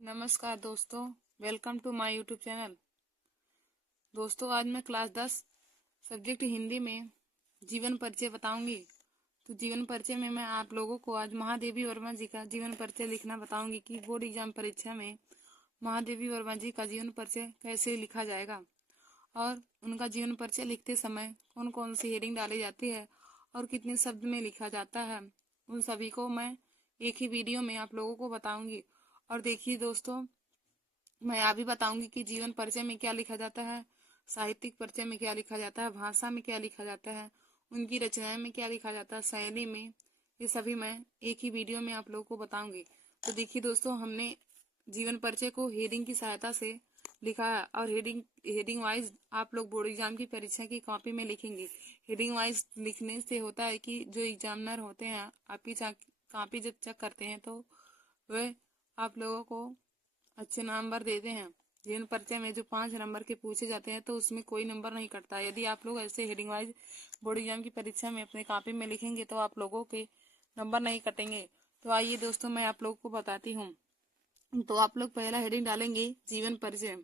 नमस्कार दोस्तों, welcome to my YouTube channel. दोस्तों, आज मैं क्लास 10 सब्जेक्ट हिंदी में जीवन परिचय बताऊंगी। तो जीवन परिचय में मैं आप लोगों को आज महादेवी वर्मा जी का जीवन परिचय लिखना बताऊंगी कि बोर्ड एग्जाम परीक्षा में महादेवी वर्मा जी का जीवन परिचय कैसे लिखा जाएगा और उनका जीवन परिचय लिखते समय कौन कौन सी हेडिंग डाली जाती है और कितने शब्द में लिखा जाता है, उन सभी को मैं एक ही वीडियो में आप लोगों को बताऊंगी। और देखिए दोस्तों, मैं अभी बताऊंगी कि जीवन परिचय में क्या लिखा जाता है, साहित्यिक परिचय में क्या लिखा जाता है, भाषा में क्या लिखा जाता है, उनकी रचनाएं में क्या लिखा जाता है, शैली में, ये सभी मैं एक ही वीडियो में आप लोगों को बताऊंगी। तो देखिए दोस्तों, हमने जीवन परिचय को हेडिंग की सहायता से लिखा है और हेडिंग वाइज आप लोग बोर्ड एग्जाम की परीक्षा की कॉपी में लिखेंगे। हेडिंग वाइज लिखने से होता है कि जो एग्जामिनर होते हैं आपकी कॉपी जब चेक करते हैं तो वे आप लोगों को अच्छे नंबर देते हैं। जीवन परिचय में जो 5 नंबर के पूछे जाते हैं तो उसमें कोई नंबर नहीं कटता। यदि आप लोग ऐसे हेडिंग वाइज बोर्ड एग्जाम की परीक्षा में अपने कॉपी में लिखेंगे तो आप लोगों के नंबर नहीं कटेंगे। तो आइए दोस्तों, मैं आप लोगों को बताती हूँ। तो आप लोग पहला हेडिंग डालेंगे जीवन परिचय।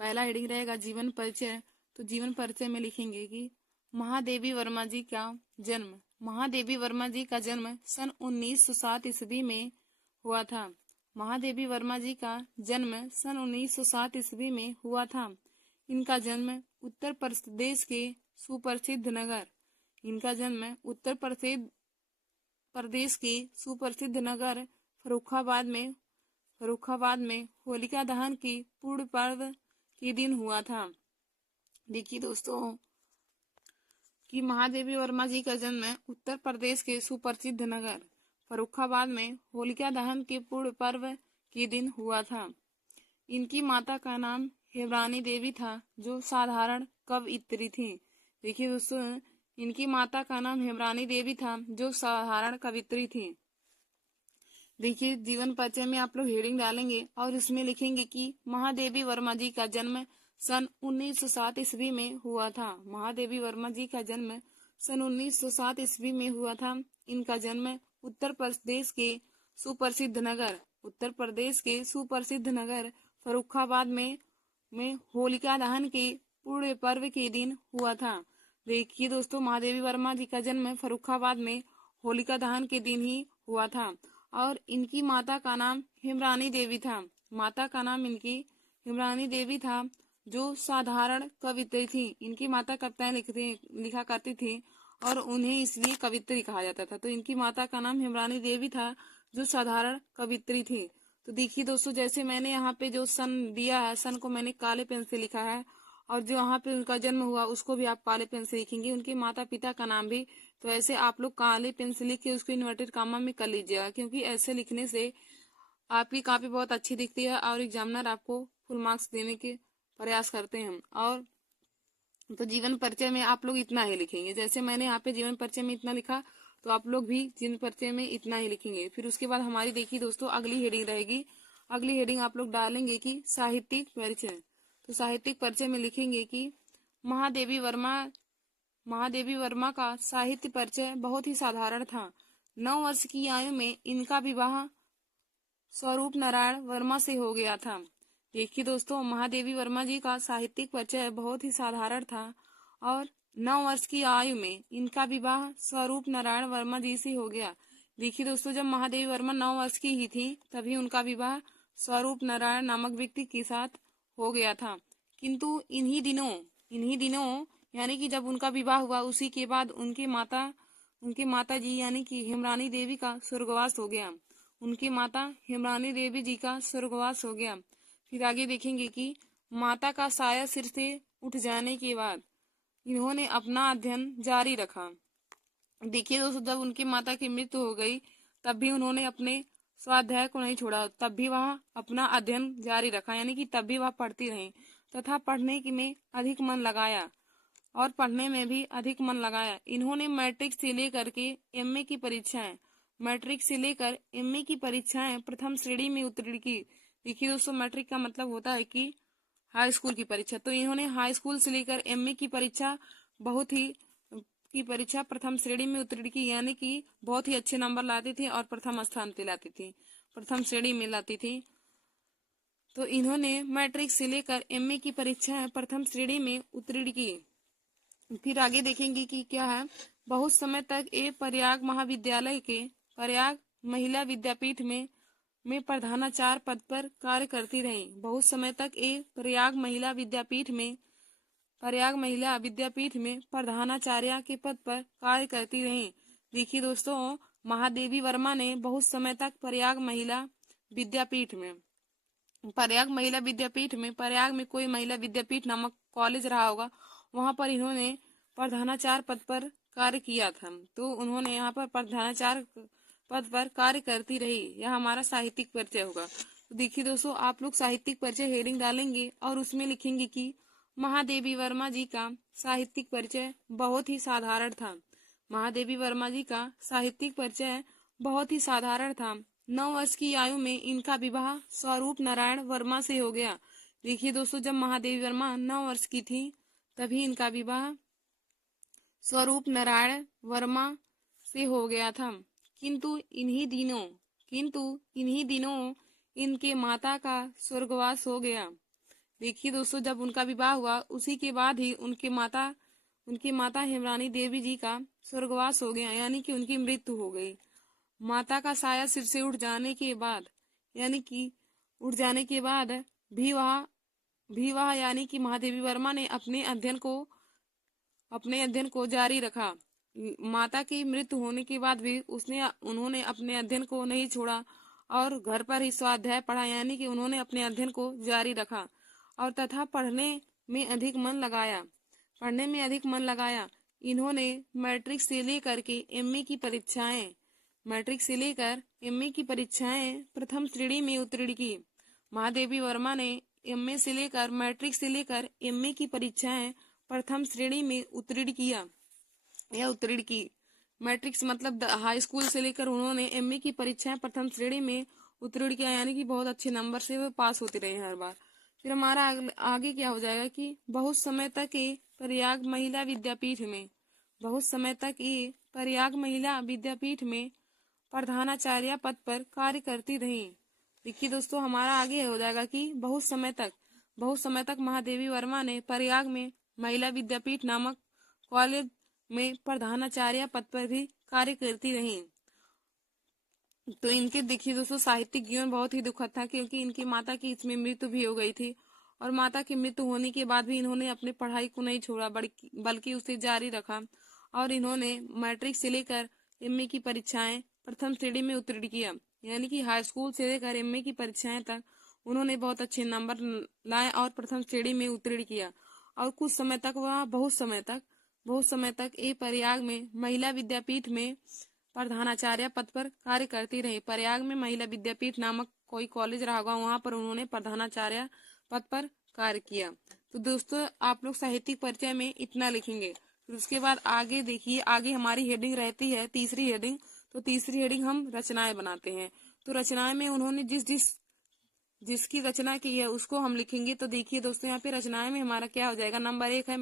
पहला हेडिंग रहेगा जीवन परिचय। तो जीवन परिचय में लिखेंगे कि महादेवी वर्मा जी का जन्म। महादेवी वर्मा जी का जन्म सन 1907 ईस्वी में हुआ था। महादेवी वर्मा जी का जन्म सन 1907 ईस्वी में हुआ था। इनका जन्म उत्तर प्रदेश के सुप्रसिद्ध नगर इनका जन्म उत्तर प्रदेश के सुप्रसिद्ध नगर फर्रुखाबाद में होलिका दहन की पूर्ण पर्व के दिन हुआ था। देखिए दोस्तों कि महादेवी वर्मा जी का जन्म उत्तर प्रदेश के सुप्रसिद्ध नगर फर्रुखाबाद में होलिका दहन के पूर्ण पर्व के दिन हुआ था। इनकी माता का नाम हेमरानी देवी था, जो साधारण कवयित्री थी। देखिए दोस्तों, इनकी माता का नाम हेमरानी देवी था, जो साधारण कवयित्री थी। देखिए, जीवन परिचय में आप लोग हेडिंग डालेंगे और इसमें लिखेंगे कि महादेवी वर्मा जी का जन्म सन 1907 ईस्वी में हुआ था। महादेवी वर्मा जी का जन्म सन 1907 ईस्वी में हुआ था। इनका जन्म उत्तर प्रदेश के सुप्रसिद्ध नगर फर्रुखाबाद में होलिका दहन के पूर्ण पर्व के दिन हुआ था। देखिए दोस्तों, महादेवी वर्मा जी का जन्म फर्रुखाबाद में होलिका दहन के दिन ही हुआ था और इनकी माता का नाम हेमरानी देवी था। माता का नाम इनकी हेमरानी देवी था, जो साधारण कवित्री थी। इनकी माता कविताएं लिखा करती थी और उन्हें इसलिए कवित्री कहा जाता था। तो इनकी माता का नाम हेमरानी देवी था, जो साधारण कवित्री थी। तो देखिए दोस्तों, जैसे मैंने यहाँ पे जो सन दिया है, सन को मैंने काले पेन से लिखा है और जो यहाँ पे उनका जन्म हुआ उसको भी आप काले पेन से लिखेंगे। उनके माता पिता का नाम भी तो ऐसे आप लोग काले पेन से लिख के उसको इन्वर्टेड कामा में कर लीजिएगा, क्योंकि ऐसे लिखने से आपकी कॉपी बहुत अच्छी दिखती है और एग्जामिनर आपको फुल मार्क्स देने के प्रयास करते हैं। और तो जीवन परिचय में आप लोग इतना ही लिखेंगे। जैसे मैंने यहाँ पे जीवन परिचय में इतना लिखा तो आप लोग भी जीवन परिचय में इतना ही लिखेंगे। फिर उसके बाद हमारी देखिए दोस्तों अगली हेडिंग रहेगी। अगली हेडिंग आप लोग डालेंगे कि साहित्यिक परिचय। तो साहित्यिक परिचय में लिखेंगे कि महादेवी वर्मा का साहित्य परिचय बहुत ही साधारण था। 9 वर्ष की आयु में इनका विवाह स्वरूप नारायण वर्मा से हो गया था। देखिए दोस्तों, महादेवी वर्मा जी का साहित्यिक परिचय बहुत ही साधारण था और 9 वर्ष की आयु में इनका विवाह स्वरूप नारायण वर्मा जी से हो गया। देखिए दोस्तों, जब महादेवी वर्मा 9 वर्ष की ही थी तभी उनका विवाह स्वरूप नारायण नामक व्यक्ति के साथ हो गया था। किंतु इन्हीं दिनों यानी कि जब उनका विवाह हुआ उसी के बाद उनकी माता जी यानी कि हेमरानी देवी का स्वर्गवास हो गया। उनकी माता हेमरानी देवी जी का स्वर्गवास हो गया। फिर आगे देखेंगे कि माता का साया सिर से उठ जाने के बाद इन्होंने अपना अध्ययन जारी रखा। देखिए दोस्तों, जब उनकी माता की मृत्यु हो गई तब भी उन्होंने अपने स्वाध्याय को नहीं छोड़ा, तब भी वह अपना अध्ययन जारी रखा, यानी कि तब भी वह पढ़ती रही तथा पढ़ने में अधिक मन लगाया और पढ़ने में भी अधिक मन लगाया। इन्होंने मैट्रिक से लेकर एमए की परीक्षाएं प्रथम श्रेणी में उत्तीर्ण की। देखिए दोस्तों, मैट्रिक का मतलब होता है कि हाई स्कूल की परीक्षा। तो इन्होंने हाई स्कूल से लेकर एमए की परीक्षा प्रथम श्रेणी में उत्तीर्ण की, यानी कि बहुत ही अच्छे नंबर लाती थी और प्रथम स्थान पे लाती थी, प्रथम श्रेणी में लाती थी। तो इन्होंने मैट्रिक से लेकर एमए की परीक्षा प्रथम श्रेणी में उत्तीर्ण की। फिर आगे देखेंगे कि क्या है। बहुत समय तक ये प्रयाग महाविद्यालय के प्रयाग महिला विद्यापीठ में प्रधानाचार्य पद पर कार्य करती रही। बहुत समय तक ये प्रयाग महिला विद्यापीठ में प्रधानाचार्य के पद पर कार्य करती रही। देखिए दोस्तों, महादेवी वर्मा ने बहुत समय तक प्रयाग महिला विद्यापीठ में प्रयाग में कोई महिला विद्यापीठ नामक कॉलेज रहा होगा, वहां पर इन्होंने प्रधानाचार्य पद पर कार्य किया था। तो उन्होंने यहाँ पर प्रधानाचार्य पद पर कार्य करती रही। यह हमारा साहित्यिक परिचय होगा। तो देखिए दोस्तों, आप लोग साहित्यिक परिचय हेडिंग डालेंगे और उसमें लिखेंगे कि महादेवी वर्मा जी का साहित्यिक परिचय बहुत ही साधारण था। महादेवी वर्मा जी का साहित्यिक परिचय बहुत ही साधारण था। 9 वर्ष की आयु में इनका विवाह स्वरूप नारायण वर्मा से हो गया। देखिए दोस्तों, जब महादेवी वर्मा 9 वर्ष की थी तभी इनका विवाह स्वरूप नारायण वर्मा से हो गया था। किंतु इन्हीं दिनों इनके माता का स्वर्गवास हो गया। देखिए दोस्तों, जब उनका विवाह हुआ उसी के बाद ही उनकी माता हेमरानी देवी जी का स्वर्गवास हो गया, यानी कि उनकी मृत्यु हो गई। माता का साया सिर से उठ जाने के बाद भी वह यानी कि महादेवी वर्मा ने अपने अध्ययन को जारी रखा। माता की मृत्यु होने के बाद भी उन्होंने अपने अध्ययन को नहीं छोड़ा और घर पर ही स्वाध्याय पढ़ा, यानी कि उन्होंने अपने अध्ययन को जारी रखा और तथा पढ़ने में अधिक मन लगाया। इन्होंने मैट्रिक से लेकर एमए की परीक्षाएं प्रथम श्रेणी में उत्तीर्ण की। महादेवी वर्मा ने मैट्रिक से लेकर एमए की परीक्षाएं प्रथम श्रेणी में उत्तीर्ण की। मैट्रिक मतलब हाई स्कूल से लेकर उन्होंने एमए की परीक्षाएं प्रथम श्रेणी में उत्तीर्ण किया, यानी कि बहुत अच्छे नंबर से वो पास होते रहे हर बार। फिर हमारा आगे क्या हो जाएगा कि बहुत समय तक ये प्रयाग महिला विद्यापीठ में प्रधानाचार्य पद पर कार्य करती रही। देखिए दोस्तों, हमारा आगे हो जाएगा कि बहुत समय तक महादेवी वर्मा ने प्रयाग में महिला विद्यापीठ नामक कॉलेज में प्रधानाचार्य पद पर भी कार्य करती रही। तो इनके देखिए दोस्तों, साहित्यिक जीवन बहुत ही दुखद था, क्योंकि इनकी माता की इसमें मृत्यु भी हो गई थी और माता की मृत्यु होने के बाद भी इन्होंने अपनी पढ़ाई को नहीं छोड़ा, बल्कि उसे जारी रखा और इन्होंने मैट्रिक से लेकर एमए की परीक्षाएं प्रथम श्रेणी में उत्तीर्ण किया, यानी कि हाई स्कूल से लेकर एमए की परीक्षाएं तक उन्होंने बहुत अच्छे नंबर लाए और प्रथम श्रेणी में उत्तीर्ण किया। और कुछ समय तक वह बहुत समय तक ये प्रयाग में महिला विद्यापीठ में प्रधानाचार्य पद पर कार्य करती रही। प्रयाग में महिला विद्यापीठ नामक कोई कॉलेज रहा होगा, वहां पर उन्होंने प्रधानाचार्य पद पर कार्य किया। तो दोस्तों, आप लोग साहित्यिक परिचय में इतना लिखेंगे। फिर उसके बाद आगे देखिए, आगे हमारी हेडिंग रहती है तीसरी हेडिंग। तो तीसरी हेडिंग हम रचनाएं बनाते हैं। तो रचनाएं में उन्होंने जिसकी रचना की है उसको हम लिखेंगे। तो देखिए दोस्तों, यहाँ पे रचनाएं में हमारा क्या हो जाएगा। नंबर 1 है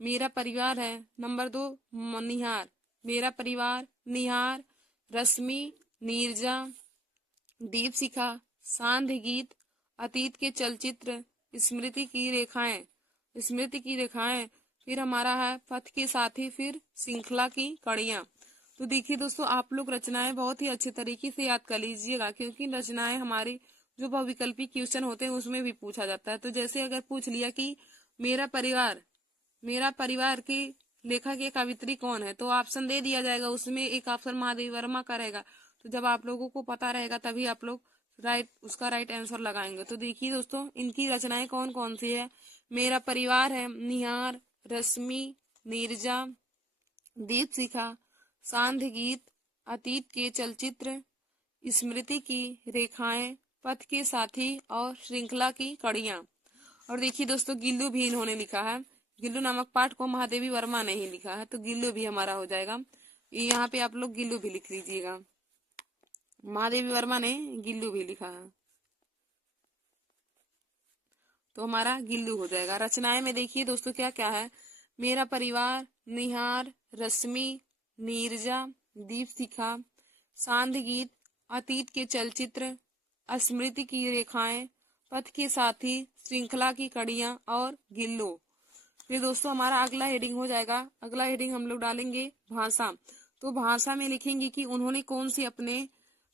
मेरा परिवार है। नंबर 2 निहार, मेरा परिवार, निहार, रश्मि, नीरजा, दीपशिखा, सांध्य गीत, अतीत के चलचित्र, स्मृति की रेखाएं। फिर हमारा है पथ के साथी, फिर श्रृंखला की कड़ियां। तो देखिए दोस्तों, आप लोग रचनाएं बहुत ही अच्छे तरीके से याद कर लीजिएगा, क्योंकि रचनाएं हमारी जो बहुविकल्पी क्वेश्चन होते हैं उसमें भी पूछा जाता है। तो जैसे अगर पूछ लिया कि मेरा परिवार की लेखक या कवित्री कौन है, तो ऑप्शन दे दिया जाएगा, उसमें एक ऑप्शन महादेवी वर्मा का रहेगा। तो जब आप लोगों को पता रहेगा तभी आप लोग उसका राइट आंसर लगाएंगे। तो देखिए दोस्तों, इनकी रचनाएं कौन कौन सी है। मेरा परिवार है, निहार, रश्मि, नीरजा, दीपशिखा, सांध्य गीत, अतीत के चलचित्र, स्मृति की रेखाएं, पथ के साथी और श्रृंखला की कड़ियां। और देखिए दोस्तों, गिल्लू भी इन्होंने लिखा है। गिल्लू नामक पाठ को महादेवी वर्मा ने ही लिखा है, तो गिल्लू भी हमारा हो जाएगा। यहाँ पे आप लोग गिल्लू भी लिख लीजिएगा, महादेवी वर्मा ने गिल्लू भी लिखा है, तो हमारा गिल्लू हो जाएगा। रचनाएं में देखिए दोस्तों क्या क्या है। मेरा परिवार, निहार, रश्मि, नीरजा, दीपशिखा, सांध्य गीत, अतीत के चलचित्र, स्मृति की रेखाएं, पथ के साथी, श्रृंखला की कड़ियां और गिल्लो। फिर दोस्तों हमारा अगला हेडिंग हो जाएगा, अगला हेडिंग हम लोग डालेंगे भाषा। तो भाषा में लिखेंगे कि उन्होंने कौन सी अपने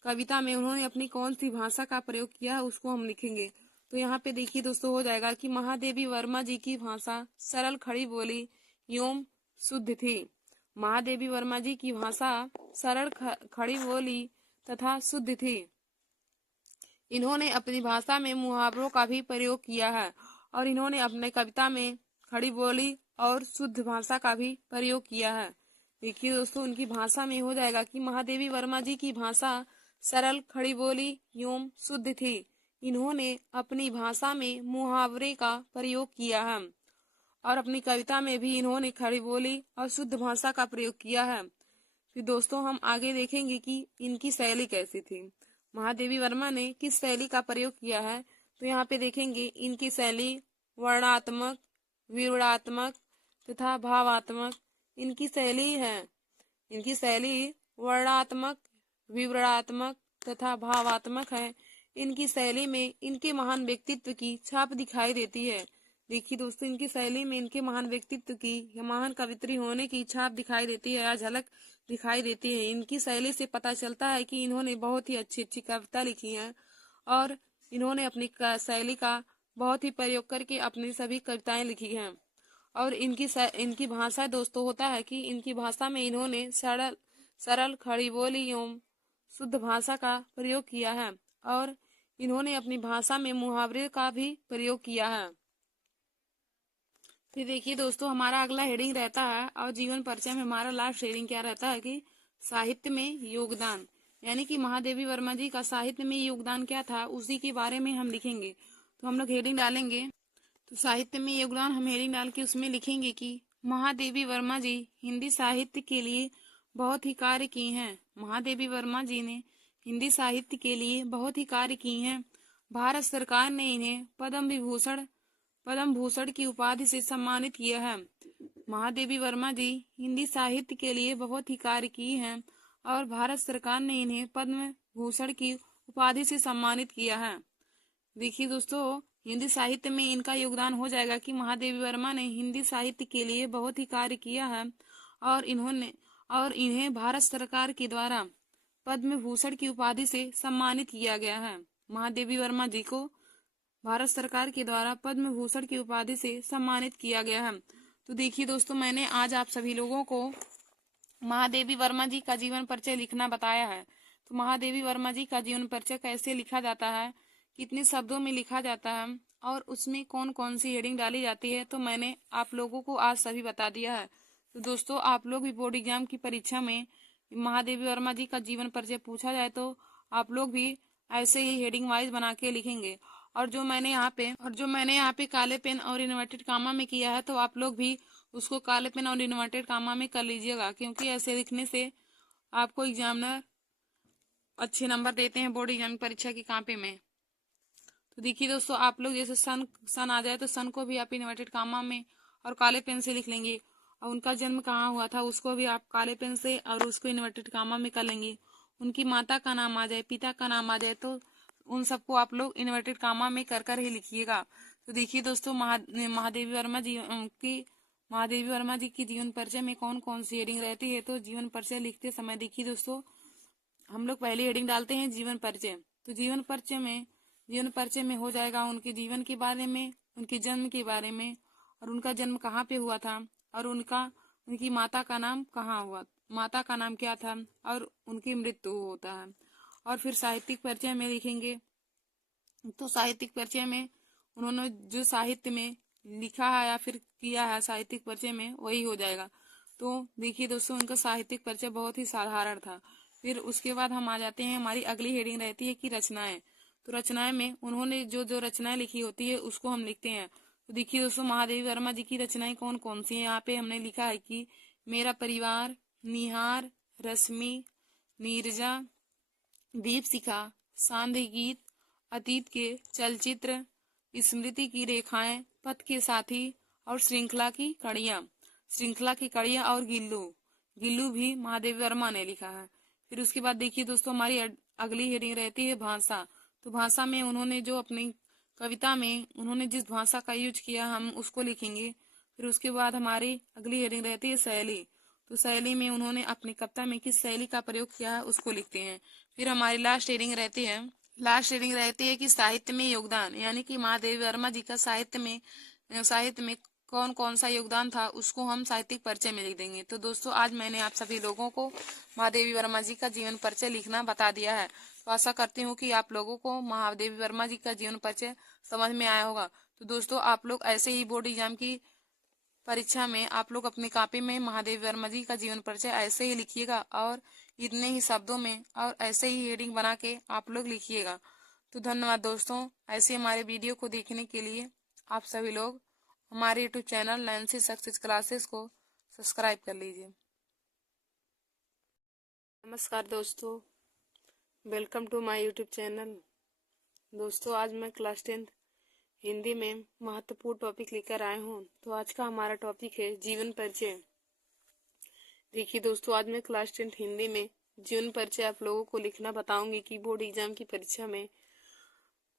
कविता में उन्होंने अपनी कौन सी भाषा का प्रयोग किया है, उसको हम लिखेंगे। तो यहाँ पे देखिए दोस्तों हो जाएगा कि महादेवी वर्मा जी की भाषा सरल, खड़ी बोली एवं शुद्ध थी। महादेवी वर्मा जी की भाषा सरल, खड़ी बोली तथा शुद्ध थी। इन्होंने अपनी भाषा में मुहावरों का भी प्रयोग किया है और इन्होंने अपने कविता में खड़ी बोली और शुद्ध भाषा का भी प्रयोग किया है। देखिए दोस्तों उनकी भाषा में हो जाएगा कि महादेवी वर्मा जी की भाषा सरल, खड़ी बोली एवं शुद्ध थी। इन्होंने अपनी भाषा में मुहावरे का प्रयोग किया है और अपनी कविता में भी इन्होंने खड़ी बोली और शुद्ध भाषा का प्रयोग किया है। फिर दोस्तों हम आगे देखेंगे कि इनकी शैली कैसी थी, महादेवी वर्मा ने किस शैली का प्रयोग किया है। तो यहाँ पे देखेंगे इनकी शैली वर्णात्मक, विवरणात्मक तथा भावात्मक इनकी शैली है। इनकी शैली वर्णात्मक, विवरणात्मक तथा भावात्मक है। इनकी शैली में इनके महान व्यक्तित्व की छाप दिखाई देती है। देखिए दोस्तों इनकी शैली में इनके महान व्यक्तित्व की या महान कवित्री होने की छाप दिखाई देती है या झलक दिखाई देती है। इनकी शैली से पता चलता है कि इन्होंने बहुत ही अच्छी अच्छी कविता लिखी है और इन्होंने अपनी शैली का बहुत ही प्रयोग करके अपनी सभी कविताएं लिखी हैं। और इनकी भाषा दोस्तों होता है कि इनकी भाषा में इन्होंने सरल, खड़ी बोली एवं शुद्ध भाषा का प्रयोग किया है और इन्होंने अपनी भाषा में मुहावरे का भी प्रयोग किया है। फिर देखिए दोस्तों हमारा अगला हेडिंग रहता है और जीवन परिचय में हमारा लास्ट हेडिंग क्या रहता है कि साहित्य में योगदान, यानी कि महादेवी वर्मा जी का साहित्य में योगदान क्या था उसी के बारे में हम लिखेंगे। तो हम लोग हेडिंग डालेंगे, तो साहित्य में योगदान हम हेडिंग डाल के उसमें लिखेंगे कि महादेवी वर्मा जी हिंदी साहित्य के लिए बहुत ही कार्य किए हैं। महादेवी वर्मा जी ने हिंदी साहित्य के लिए बहुत ही कार्य किए हैं। भारत सरकार ने इन्हें पद्म भूषण की उपाधि से सम्मानित किया है। महादेवी वर्मा जी हिंदी साहित्य के लिए बहुत ही कार्य किए हैं और भारत सरकार ने इन्हें पद्म भूषण की उपाधि से सम्मानित किया है। देखिए दोस्तों हिंदी साहित्य में इनका योगदान हो जाएगा कि महादेवी वर्मा ने हिंदी साहित्य के लिए बहुत ही कार्य किया है और इन्हें भारत सरकार के द्वारा पद्म भूषण की उपाधि से सम्मानित किया गया है। महादेवी वर्मा जी को भारत सरकार के द्वारा पद्म भूषण की उपाधि से सम्मानित किया गया है। तो देखिए दोस्तों मैंने आज आप सभी लोगों को महादेवी वर्मा जी का जीवन परिचय लिखना बताया है। तो महादेवी वर्मा जी का जीवन परिचय कैसे लिखा जाता है, कितने शब्दों में लिखा जाता है और उसमें कौन कौन सी हेडिंग डाली जाती है, तो मैंने आप लोगों को आज सभी बता दिया है। तो दोस्तों आप लोग भी बोर्ड एग्जाम की परीक्षा में महादेवी वर्मा जी का जीवन परिचय पूछा जाए तो आप लोग भी ऐसे ही हेडिंग वाइज बना के लिखेंगे। और जो मैंने यहाँ पे काले पेन और इन्वर्टेड कामा में किया है तो आप लोग भी उसको काले पेन और इन्वर्टेड कामा में कर लीजिएगा, क्योंकि ऐसे लिखने से आपको एग्जामिनर अच्छे नंबर देते हैं बोर्ड एग्जाम परीक्षा की कॉपी में। तो देखिए दोस्तों आप लोग जैसे सन आ जाए तो सन को भी आप इन्वर्टेड कामा में और काले पेन से लिख लेंगे और उनका जन्म कहाँ हुआ था उसको भी आप काले पेन से और उसको इन्वर्टेड कामा में कर लेंगे। उनकी माता का नाम आ जाए, पिता का नाम आ जाए तो उन सबको आप लोग इन्वर्टेड कामा में कर ही लिखिएगा। तो देखिए दोस्तों महादेवी वर्मा जी की जीवन परिचय में कौन कौन सी हेडिंग रहती है। तो जीवन परिचय लिखते समय देखिए दोस्तों हम लोग पहली हेडिंग डालते हैं जीवन परिचय। तो जीवन परिचय में हो जाएगा उनके जीवन के बारे में, उनके जन्म के बारे में और उनका जन्म कहाँ पे हुआ था और उनकी माता का नाम माता का नाम क्या था और उनकी मृत्यु होता है। और फिर साहित्यिक परिचय में लिखेंगे, तो साहित्यिक परिचय में उन्होंने जो साहित्य में लिखा है या फिर किया है साहित्यिक परिचय में वही हो जाएगा। तो देखिए दोस्तों उनका साहित्यिक परिचय बहुत ही साधारण था। फिर उसके बाद हम आ जाते हैं, हमारी अगली हेडिंग रहती है कि रचनाएं। तो रचनाएं में उन्होंने जो रचनाएं लिखी होती है उसको हम लिखते हैं। तो देखिए दोस्तों महादेवी वर्मा जी की रचनाएं कौन कौन सी हैं। यहाँ पे हमने लिखा है कि मेरा परिवार, निहार, रश्मि, नीरजा, दीपशिखा, सांध्य गीत, अतीत के चलचित्र, स्मृति की रेखाएं, पथ के साथी और श्रृंखला की कड़ियां और गिल्लू भी महादेवी वर्मा ने लिखा है। फिर उसके बाद देखिए दोस्तों हमारी अगली हेडिंग रहती है भाषा। तो भाषा में उन्होंने जो अपनी कविता में उन्होंने जिस भाषा का यूज किया हम उसको लिखेंगे। फिर उसके बाद हमारी अगली हेडिंग रहती है शैली। तो शैली में उन्होंने अपनी कविता में किस शैली का प्रयोग किया है उसको लिखते हैं। फिर हमारी लास्ट हेडिंग रहती है कि साहित्य में योगदान, यानी कि महादेवी वर्मा जी का साहित्य में कौन कौन सा योगदान था उसको हम साहित्यिक परिचय में लिख देंगे। तो दोस्तों आज मैंने आप सभी लोगों को महादेवी वर्मा जी का जीवन परिचय लिखना बता दिया है। तो आशा करती हूँ कि आप लोगों को महादेवी वर्मा जी का जीवन परिचय समझ में आया होगा। तो दोस्तों आप लोग ऐसे ही बोर्ड एग्जाम की परीक्षा में आप लोग अपनी कॉपी में महादेवी वर्मा जी का जीवन परिचय ऐसे ही लिखिएगा और इतने ही शब्दों में और ऐसे ही हेडिंग बना के आप लोग लिखिएगा। तो धन्यवाद दोस्तों, ऐसे हमारे वीडियो को देखने के लिए आप सभी लोग हमारे YouTube channel Nancy success classes को सब्सक्राइब कर लीजिए। नमस्कार दोस्तों, welcome to my YouTube channel. दोस्तों आज मैं क्लास 10 हिंदी में महत्वपूर्ण टॉपिक लेकर आए हूँ। तो आज का हमारा टॉपिक है जीवन परिचय। देखिए दोस्तों, आज मैं क्लास 10 हिंदी में जीवन परिचय आप लोगों को लिखना बताऊंगी कि बोर्ड एग्जाम की परीक्षा में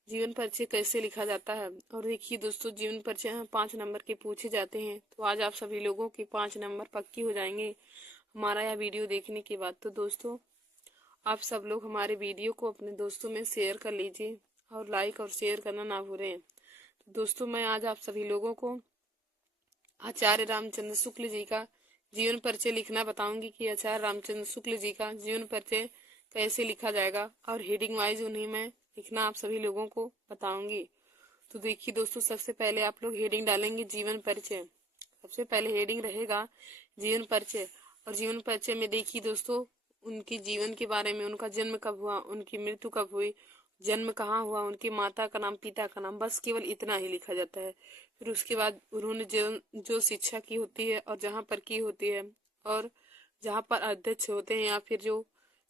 जीवन परिचय कैसे लिखा जाता है। और देखिए दोस्तों, जीवन परिचय 5 नंबर के पूछे जाते हैं। तो आज आप सभी लोगों के 5 नंबर पक्की हो जाएंगे हमारा यह वीडियो देखने के बाद। तो दोस्तों आप सब लोग हमारे वीडियो को अपने दोस्तों में शेयर कर लीजिए और लाइक और शेयर करना ना भूलें। तो दोस्तों मैं आज आप सभी लोगों को आचार्य रामचंद्र शुक्ल जी का जीवन परिचय लिखना बताऊंगी कि आचार्य रामचंद्र शुक्ल जी का जीवन परिचय कैसे लिखा जाएगा, और हेडिंग वाइज उन्हें मैं लिखना आप सभी लोगों को बताऊंगी। तो देखिए दोस्तों, सबसे पहले आप लोग हेडिंग डालेंगे जीवन परिचय। सबसे पहले हेडिंग रहेगा जीवन परिचय। और जीवन परिचय में देखिए दोस्तों, उनके जीवन के बारे में, उनका जन्म कब हुआ, उनकी मृत्यु कब हुई, जन्म कहाँ हुआ, उनके माता का नाम, पिता का नाम, बस केवल इतना ही लिखा जाता है। फिर उसके बाद उन्होंने जो शिक्षा की होती है और जहाँ पर की होती है, और जहाँ पर अध्यक्ष होते हैं या फिर जो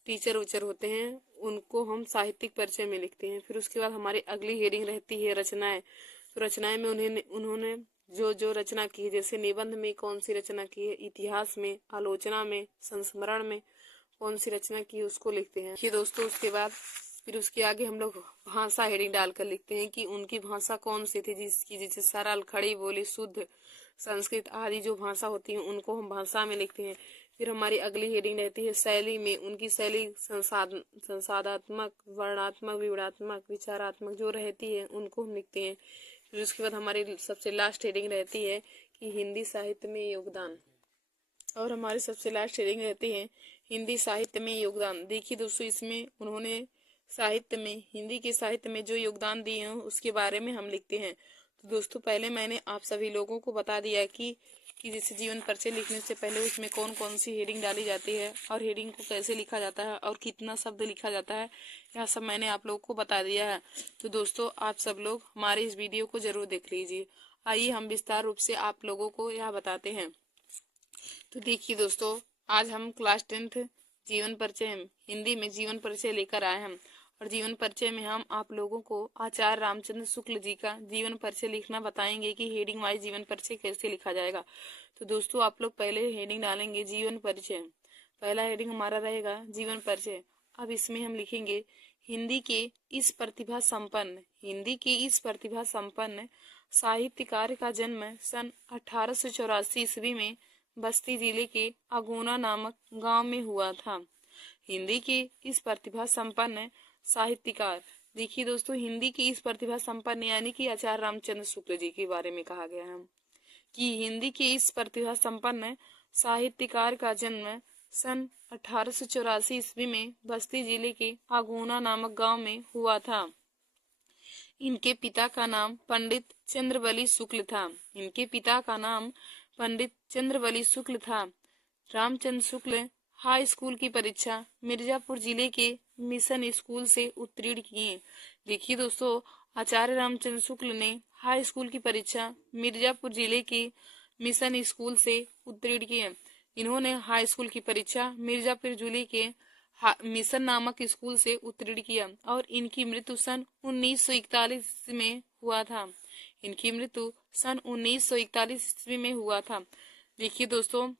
टीचर उचर होते हैं, उनको हम साहित्यिक परिचय में लिखते हैं। फिर उसके बाद हमारी अगली हेडिंग रहती है रचनाएं। तो रचनाएं में उन्होंने जो जो रचना की है, जैसे निबंध में कौन सी रचना की है, इतिहास में, आलोचना में, संस्मरण में कौन सी रचना की उसको लिखते हैं। ये दोस्तों उसके बाद फिर उसके आगे हम लोग भाषा हेडिंग डालकर लिखते हैं कि उनकी भाषा कौन सी थी, जिसकी जैसे सरल, खड़ी बोली, शुद्ध संस्कृत आदि जो भाषा होती है उनको हम भाषा में लिखते हैं। फिर हमारी अगली हेडिंग रहती है शैली में। उनकी शैली संसाधात्मक, वर्णात्मक, विवरणात्मक, विचारात्मक जो रहती है उनको हम लिखते हैं। फिर उसके बाद हमारी सबसे लास्ट हेडिंग रहती है कि हिंदी साहित्य में योगदान। और हमारी सबसे लास्ट हेडिंग रहती है हिंदी साहित्य में योगदान। देखिए दोस्तों, इसमें उन्होंने साहित्य में, हिंदी के साहित्य में जो योगदान दिए हैं उसके बारे में हम लिखते हैं। तो दोस्तों पहले मैंने आप सभी लोगों को बता दिया कि जैसे जीवन परिचय लिखने से पहले उसमें कौन कौन सी हेडिंग डाली जाती है और हेडिंग को कैसे लिखा जाता है और कितना शब्द लिखा जाता है, यह सब मैंने आप लोगों को बता दिया है। तो दोस्तों आप सब लोग हमारे इस वीडियो को जरूर देख लीजिए। आइए हम विस्तार रूप से आप लोगों को यह बताते हैं। तो देखिए दोस्तों, आज हम क्लास 10 जीवन परिचय हिंदी में जीवन परिचय लेकर आए हैं। और जीवन परिचय में हम आप लोगों को आचार्य रामचंद्र शुक्ल जी का जीवन परिचय लिखना बताएंगे कि हेडिंग वाइज जीवन परिचय कैसे लिखा जाएगा। तो दोस्तों आप लोग पहले हेडिंग डालेंगे जीवन परिचय। पहला हेडिंग हमारा रहेगा जीवन परिचय। अब इसमें हम लिखेंगे हिंदी के इस प्रतिभा संपन्न साहित्यकार का जन्म सन 1884 ईस्वी में बस्ती जिले के अगुना नामक गांव में हुआ था। हिंदी के इस प्रतिभा संपन्न साहित्यकार, देखिए दोस्तों, हिंदी की इस प्रतिभा संपन्न यानी कि आचार्य रामचंद्र शुक्ल जी के बारे में कहा गया है कि हिंदी के इस प्रतिभा संपन्न साहित्यकार का जन्म सन 1884 ईस्वी में बस्ती जिले के अगुना नामक गांव में हुआ था। इनके पिता का नाम पंडित चंद्रबली शुक्ल था। रामचंद्र शुक्ल हाई स्कूल की परीक्षा मिर्जापुर जिले के मिशन स्कूल से उत्तीर्ण किए। देखिए दोस्तों, आचार्य रामचंद्र शुक्ल ने हाई स्कूल की परीक्षा मिर्जापुर जिले के मिशन स्कूल से उत्तीर्ण किए। इन्होंने हाई स्कूल की परीक्षा मिर्जापुर जिले के मिशन नामक स्कूल से उत्तीर्ण किया और इनकी मृत्यु सन 1941 में हुआ था। ईस्वी में हुआ था। देखिए दोस्तों,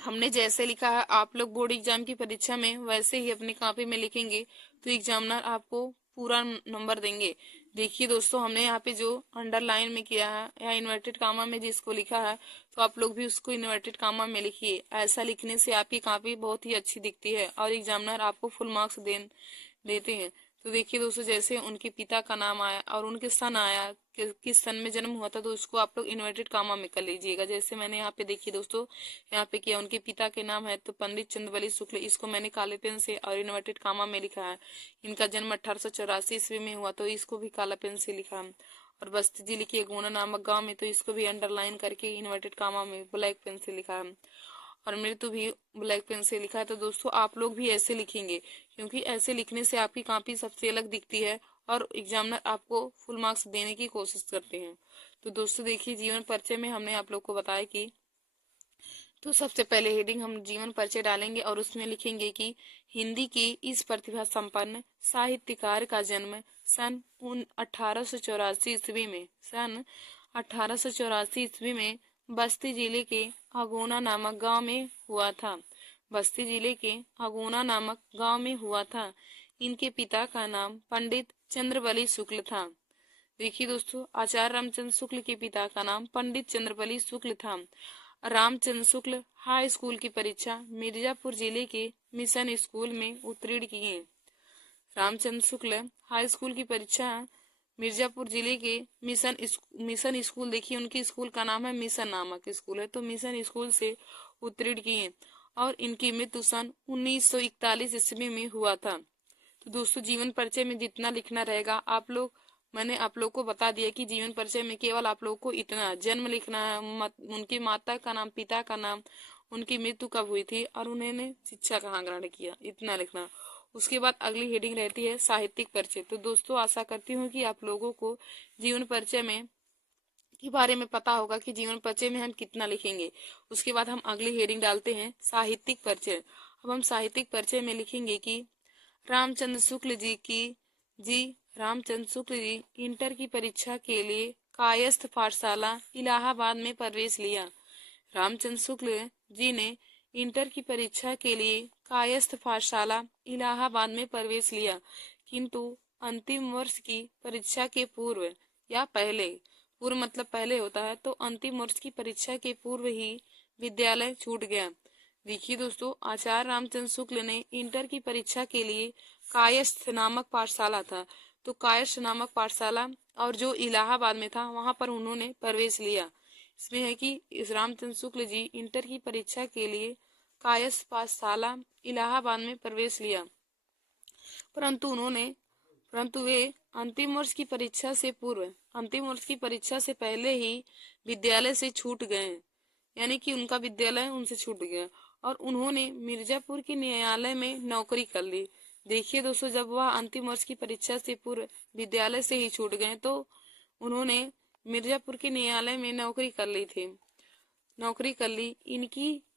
हमने जैसे लिखा है आप लोग बोर्ड एग्जाम की परीक्षा में वैसे ही अपनी कॉपी में लिखेंगे तो एग्जामिनर आपको पूरा नंबर देंगे। देखिए दोस्तों, हमने यहाँ पे जो अंडरलाइन में किया है या इन्वर्टेड कामा में जिसको लिखा है, तो आप लोग भी उसको इन्वर्टेड कामा में लिखिए। ऐसा लिखने से आपकी कॉपी बहुत ही अच्छी दिखती है और एग्जामिनर आपको फुल मार्क्स देते हैं। तो देखिए दोस्तों, जैसे उनके पिता का नाम आया और उनके सन आया, किस सन में जन्म हुआ था, तो उसको आप लोग इन्वर्टेड कामा में कर लीजिएगा। जैसे मैंने यहाँ पे देखिए दोस्तों, यहाँ पे किया, उनके पिता के नाम है तो पंडित चंद्रवली शुक्ल, इसको मैंने काले पेन से और इन्वर्टेड कामा में लिखा है। इनका जन्म 1884 ईस्वी में हुआ, तो इसको भी काला पेन से लिखा है। और बस्ती जिले के गोना नामक गांव में, तो इसको भी अंडरलाइन करके इन्वर्टेड कामा में ब्लैक पेन से लिखा है। और मृत्यु भी ब्लैक पेन से लिखा है। तो दोस्तों, आप लोग भी ऐसे लिखेंगे, क्योंकि ऐसे लिखने से आपकी कॉपी सबसे अलग दिखती है और एग्जामिनर आपको फुल मार्क्स देने की कोशिश करते हैं। तो दोस्तों देखिए, जीवन परिचय में हमने आप लोग को बताया कि, तो सबसे पहले हेडिंग हम जीवन परिचय डालेंगे और उसमें लिखेंगे कि हिंदी के इस प्रतिभा संपन्न साहित्यकार का जन्म सन 1884 ईस्वी में बस्ती जिले के अगोना नामक गांव में हुआ था। बस्ती जिले के अगोना नामक गांव में हुआ था। इनके पिता का नाम पंडित चंद्रबली शुक्ल था। देखिए दोस्तों, आचार्य रामचंद्र शुक्ल के पिता का नाम पंडित चंद्रबली शुक्ल था। रामचंद्र शुक्ल हाई स्कूल की परीक्षा मिर्जापुर जिले के मिशन स्कूल में उत्तीर्ण किए। रामचंद्र शुक्ल हाई स्कूल की परीक्षा मिर्जापुर जिले के मिशन स्कूल, देखिए उनकी स्कूल का नाम है मिशन नामक स्कूल है, तो मिशन स्कूल से उत्तीर्ण किए और इनकी मृत्यु सन 1941 ईस्वी में हुआ था। तो दोस्तों, जीवन परिचय में जितना लिखना रहेगा मैंने आप लोग को बता दिया कि जीवन परिचय में केवल आप लोग को इतना जन्म लिखना है, उनकी माता का नाम, पिता का नाम, उनकी मृत्यु कब हुई थी और उन्होंने शिक्षा कहाँ ग्रहण किया, इतना लिखना। उसके बाद अगली हेडिंग रहती है साहित्यिक परिचय। तो दोस्तों, आशा करती हूँ कि आप लोगों को जीवन परिचय में के बारे में पता होगा कि जीवन परिचय में हम कितना लिखेंगे। उसके बाद हम अगली हेडिंग डालते हैं साहित्यिक परिचय। अब हम साहित्यिक परिचय में लिखेंगे कि रामचंद्र शुक्ल जी इंटर की परीक्षा के लिए कायस्थ पाठशाला इलाहाबाद में प्रवेश लिया। रामचंद्र शुक्ल जी ने इंटर की परीक्षा के लिए कायस्थ पाठशाला इलाहाबाद में प्रवेश लिया, किंतु अंतिम वर्ष की परीक्षा के पूर्व या पहले, पूर्व मतलब पहले होता है, तो अंतिम वर्ष की परीक्षा के पूर्व ही विद्यालय छूट गया। देखिए दोस्तों, आचार्य रामचंद्र शुक्ल ने इंटर की परीक्षा के लिए कायस्थ नामक पाठशाला था, तो कायस्थ नामक पाठशाला और जो इलाहाबाद में था वहां पर उन्होंने प्रवेश लिया। इसमें है कि इस रामचंद्र शुक्ल जी इंटर की परीक्षा के लिए कायस्थ पाठशाला इलाहाबाद में प्रवेश लिया, परंतु वे अंतिम वर्ष की परीक्षा से पूर्व, अंतिम वर्ष की परीक्षा से पहले ही विद्यालय से छूट गए, यानी कि उनका विद्यालय उनसे छूट गया और उन्होंने मिर्जापुर के न्यायालय में नौकरी कर ली। देखिए दोस्तों, जब वह अंतिम वर्ष की परीक्षा से पूर्व विद्यालय से ही छूट गए, तो उन्होंने मिर्जापुर के न्यायालय में नौकरी कर ली।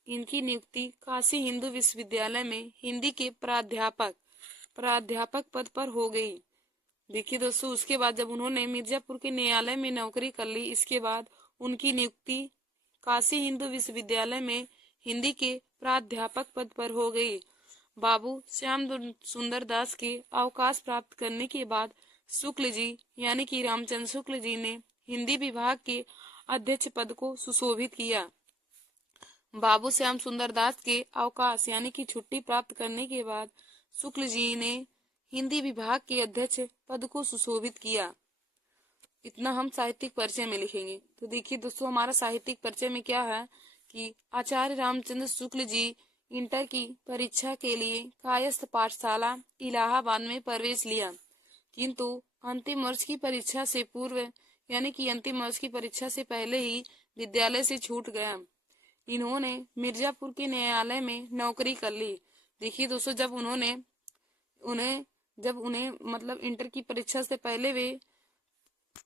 इनकी नियुक्ति काशी हिंदू विश्वविद्यालय में हिंदी के प्राध्यापक पद पर हो गई। देखिए दोस्तों, उसके बाद जब उन्होंने मिर्जापुर के न्यायालय में नौकरी कर ली, इसके बाद उनकी नियुक्ति काशी हिंदू विश्वविद्यालय में हिंदी के प्राध्यापक पद पर हो गई। बाबू श्याम सुंदर दास के अवकाश प्राप्त करने के बाद शुक्ल जी यानी कि रामचंद्र शुक्ल जी ने हिंदी विभाग के अध्यक्ष पद को सुशोभित किया। बाबू श्याम सुंदर दास के अवकाश यानी कि छुट्टी प्राप्त करने के बाद शुक्ल जी ने हिंदी विभाग के अध्यक्ष पद को सुशोभित किया। इतना हम साहित्यिक परिचय में लिखेंगे। तो देखिए दोस्तों, हमारा साहित्यिक परिचय में क्या है कि आचार्य रामचंद्र शुक्ल जी इंटर की परीक्षा के लिए कायस्थ पाठशाला इलाहाबाद में प्रवेश लिया, किंतु अंतिम वर्ष की परीक्षा से पूर्व यानी कि अंतिम वर्ष की परीक्षा से पहले ही विद्यालय से छूट गया। इन्होंने मिर्जापुर के न्यायालय में नौकरी कर ली। देखिए दोस्तों, जब उन्हें मतलब इंटर की परीक्षा से पहले वे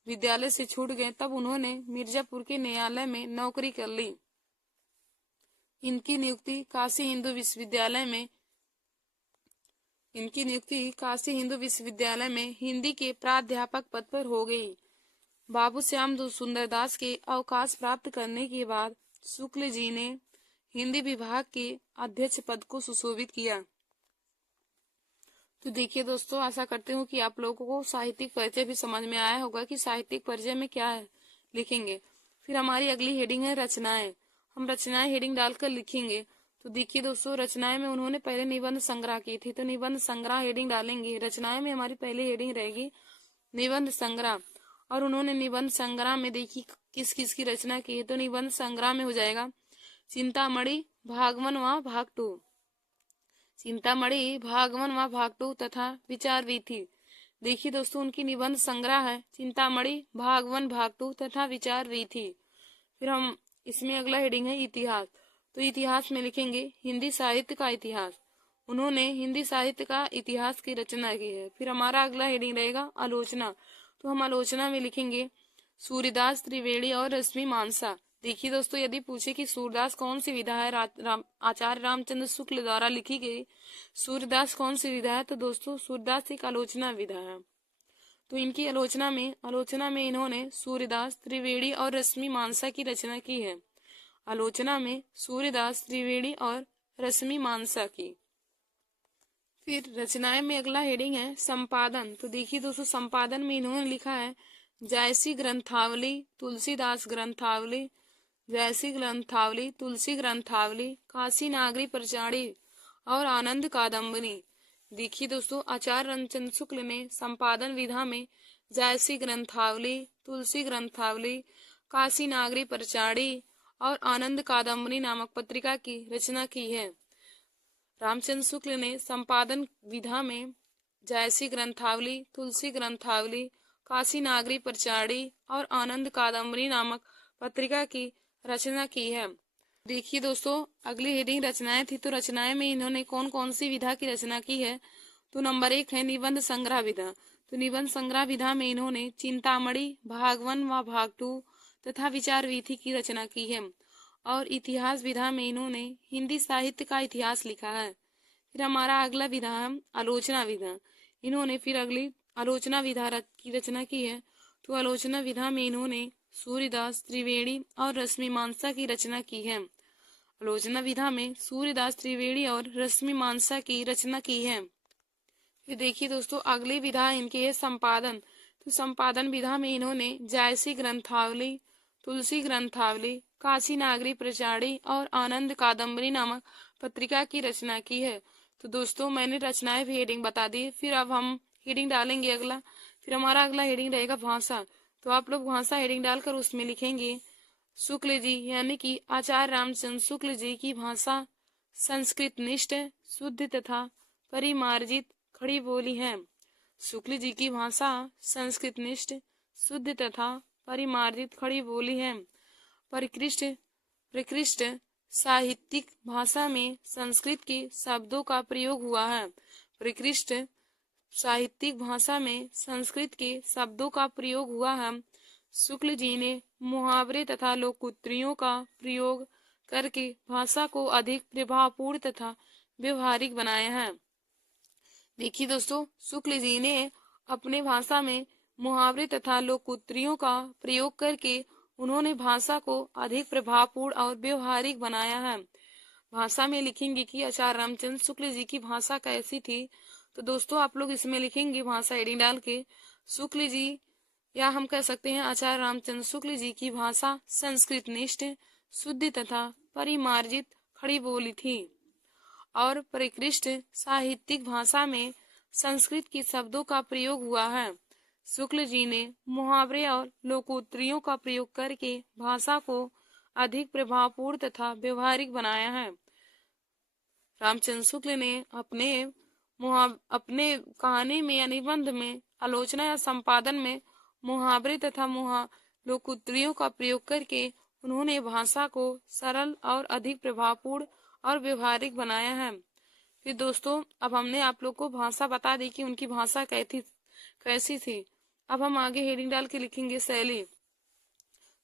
विद्यालय से छूट गए, तब उन्होंने मिर्जापुर के न्यायालय में नौकरी कर ली। इनकी नियुक्ति काशी हिंदू विश्वविद्यालय में हिंदी के प्राध्यापक पद पर हो गई। बाबू श्याम सुंदर दास के अवकाश प्राप्त करने के बाद शुक्ल जी ने हिंदी विभाग के अध्यक्ष पद को सुशोभित किया। तो देखिए दोस्तों, आशा करती हूँ कि आप लोगों को साहित्यिक परिचय भी समझ में आया होगा कि साहित्यिक परिचय में क्या है लिखेंगे। फिर हमारी अगली हेडिंग है रचनाएं। हम रचनाएं हेडिंग डालकर लिखेंगे। तो देखिए दोस्तों, रचनाएं में उन्होंने पहले निबंध संग्रह की थी, तो निबंध संग्रह हेडिंग डालेंगे। रचनाएं में हमारी पहली हेडिंग रहेगी निबंध संग्रह। और उन्होंने निबंध संग्रह में देखी किस किस की रचना की है, तो निबंध संग्रह में हो जाएगा चिंतामणि भाग 1 व भाग 2, चिंतामणि भाग 1 व भाग 2 तथा विचार वीथी। देखिए दोस्तों, उनकी निबंध संग्रह है चिंतामणि भाग 1 भाग 2 तथा विचार वीथी। फिर हम इसमें अगला हेडिंग है इतिहास। तो इतिहास में लिखेंगे हिंदी साहित्य का इतिहास। उन्होंने हिंदी साहित्य का इतिहास की रचना की है। फिर हमारा अगला हेडिंग रहेगा आलोचना। तो हम आलोचना में लिखेंगे सूर्यदास त्रिवेणी और रश्मि मानसा। देखिए दोस्तों, यदि पूछे कि सूरदास कौन सी विधा है, आचार्य रामचंद्र शुक्ल द्वारा लिखी गई सूरदास कौन सी विधा है, तो दोस्तों सूरदास एक आलोचना विधा है। तो इनकी आलोचना में इन्होंने सूर्यदास त्रिवेणी और रश्मि मानसा की रचना की है। आलोचना में सूर्यदास त्रिवेणी और रश्मि मानसा की। फिर रचनाएं में अगला हेडिंग है संपादन। तो देखिए दोस्तों, संपादन में इन्होंने लिखा है जायसी ग्रंथावली, तुलसीदास ग्रंथावली, जैसी ग्रंथावली, तुलसी ग्रंथावली, काशी नागरी प्रचारी और आनंद कादम्बनी। देखिए दोस्तों, आचार्य रामचंद्र शुक्ल ने संपादन विधा में जायसी ग्रंथावली, तुलसी ग्रंथावली, काशी नागरी प्रचारी और आनंद कादम्बनी नामक पत्रिका की रचना की है। रामचंद्र शुक्ल ने संपादन विधा में जायसी ग्रंथावली, तुलसी ग्रंथावली, काशी नागरी प्रचारी और आनंद कादम्बनी नामक पत्रिका की रचना की है। देखिए दोस्तों, अगली हेडिंग रचनाएं थी। तो रचनाएं में इन्होंने कौन कौन सी विधा की रचना की है, तो नंबर 1 है निबंध संग्रह विधा। तो निबंध संग्रह विधा में इन्होंने चिंतामणि भाग 1 व भाग 2 तथा विचार वीथी की रचना की है। और इतिहास विधा में इन्होंने हिंदी साहित्य का इतिहास लिखा है। फिर हमारा अगला विधा है आलोचना विधा। इन्होंने फिर अगली आलोचना विधा की रचना की है। तो आलोचना विधा में इन्होंने सूर्यदास त्रिवेणी और रश्मि मानसा की रचना की है। आलोचना विधा में सूर्यदास त्रिवेणी और रश्मि मानसा की रचना की है। फिर देखिए दोस्तों, अगली विधा इनकी है संपादन। तो संपादन विधा में इन्होंने जायसी ग्रंथावली, तुलसी ग्रंथावली, काशी नागरी प्रचारी और आनंद कादम्बनी नामक पत्रिका की रचना की है। तो दोस्तों, मैंने रचनाएं भी हेडिंग बता दी। फिर अब हम हेडिंग डालेंगे अगला। फिर हमारा अगला हेडिंग रहेगा भाषा। तो आप लोग भाषा हेडिंग डालकर उसमें लिखेंगे शुक्ल जी यानी कि आचार्य रामचंद्र शुक्ल जी की भाषा संस्कृत निष्ठ, शुद्ध तथा परिमार्जित खड़ी बोली है। शुक्ल जी की भाषा संस्कृत निष्ठ, शुद्ध तथा परिमार्जित खड़ी बोली है। प्रकृष्ट साहित्यिक भाषा में संस्कृत के शब्दों का प्रयोग हुआ है। प्रकृष्ट साहित्यिक भाषा में संस्कृत के शब्दों का प्रयोग हुआ है। शुक्ल जी ने मुहावरे तथा लोकोक्तियों का प्रयोग करके भाषा को अधिक प्रभावपूर्ण तथा व्यवहारिक बनाया है। देखिए दोस्तों, शुक्ल जी ने अपने भाषा में मुहावरे तथा लोकोक्तियों का प्रयोग करके उन्होंने भाषा को अधिक प्रभावपूर्ण और व्यवहारिक बनाया है। भाषा में लिखेंगे कि आचार्य रामचंद्र शुक्ल जी की भाषा कैसी थी। तो दोस्तों, आप लोग इसमें लिखेंगे भाषा हेडिंग डाल के शुक्ल जी, या हम कह सकते हैं आचार्य रामचंद्र शुक्ल जी की भाषा संस्कृत निष्ठ, शुद्ध तथा परिमार्जित खड़ी बोली थी। और परिकृष्ट साहित्यिक भाषा में संस्कृत के शब्दों का प्रयोग हुआ है। शुक्ल जी ने मुहावरे और लोकोक्तियों का प्रयोग करके भाषा को अधिक प्रभावपूर्ण तथा व्यवहारिक बनाया है। रामचंद्र शुक्ल ने अपने कहानी में या निबंध में, आलोचना या संपादन में मुहावरे तथा लोकोक्तियों का प्रयोग करके उन्होंने भाषा को सरल और अधिक प्रभावपूर्ण और व्यवहारिक बनाया है। फिर दोस्तों, अब हमने आप लोग को भाषा बता दी कि उनकी भाषा कैसी थी। अब हम आगे हेडिंग डाल के लिखेंगे शैली। तो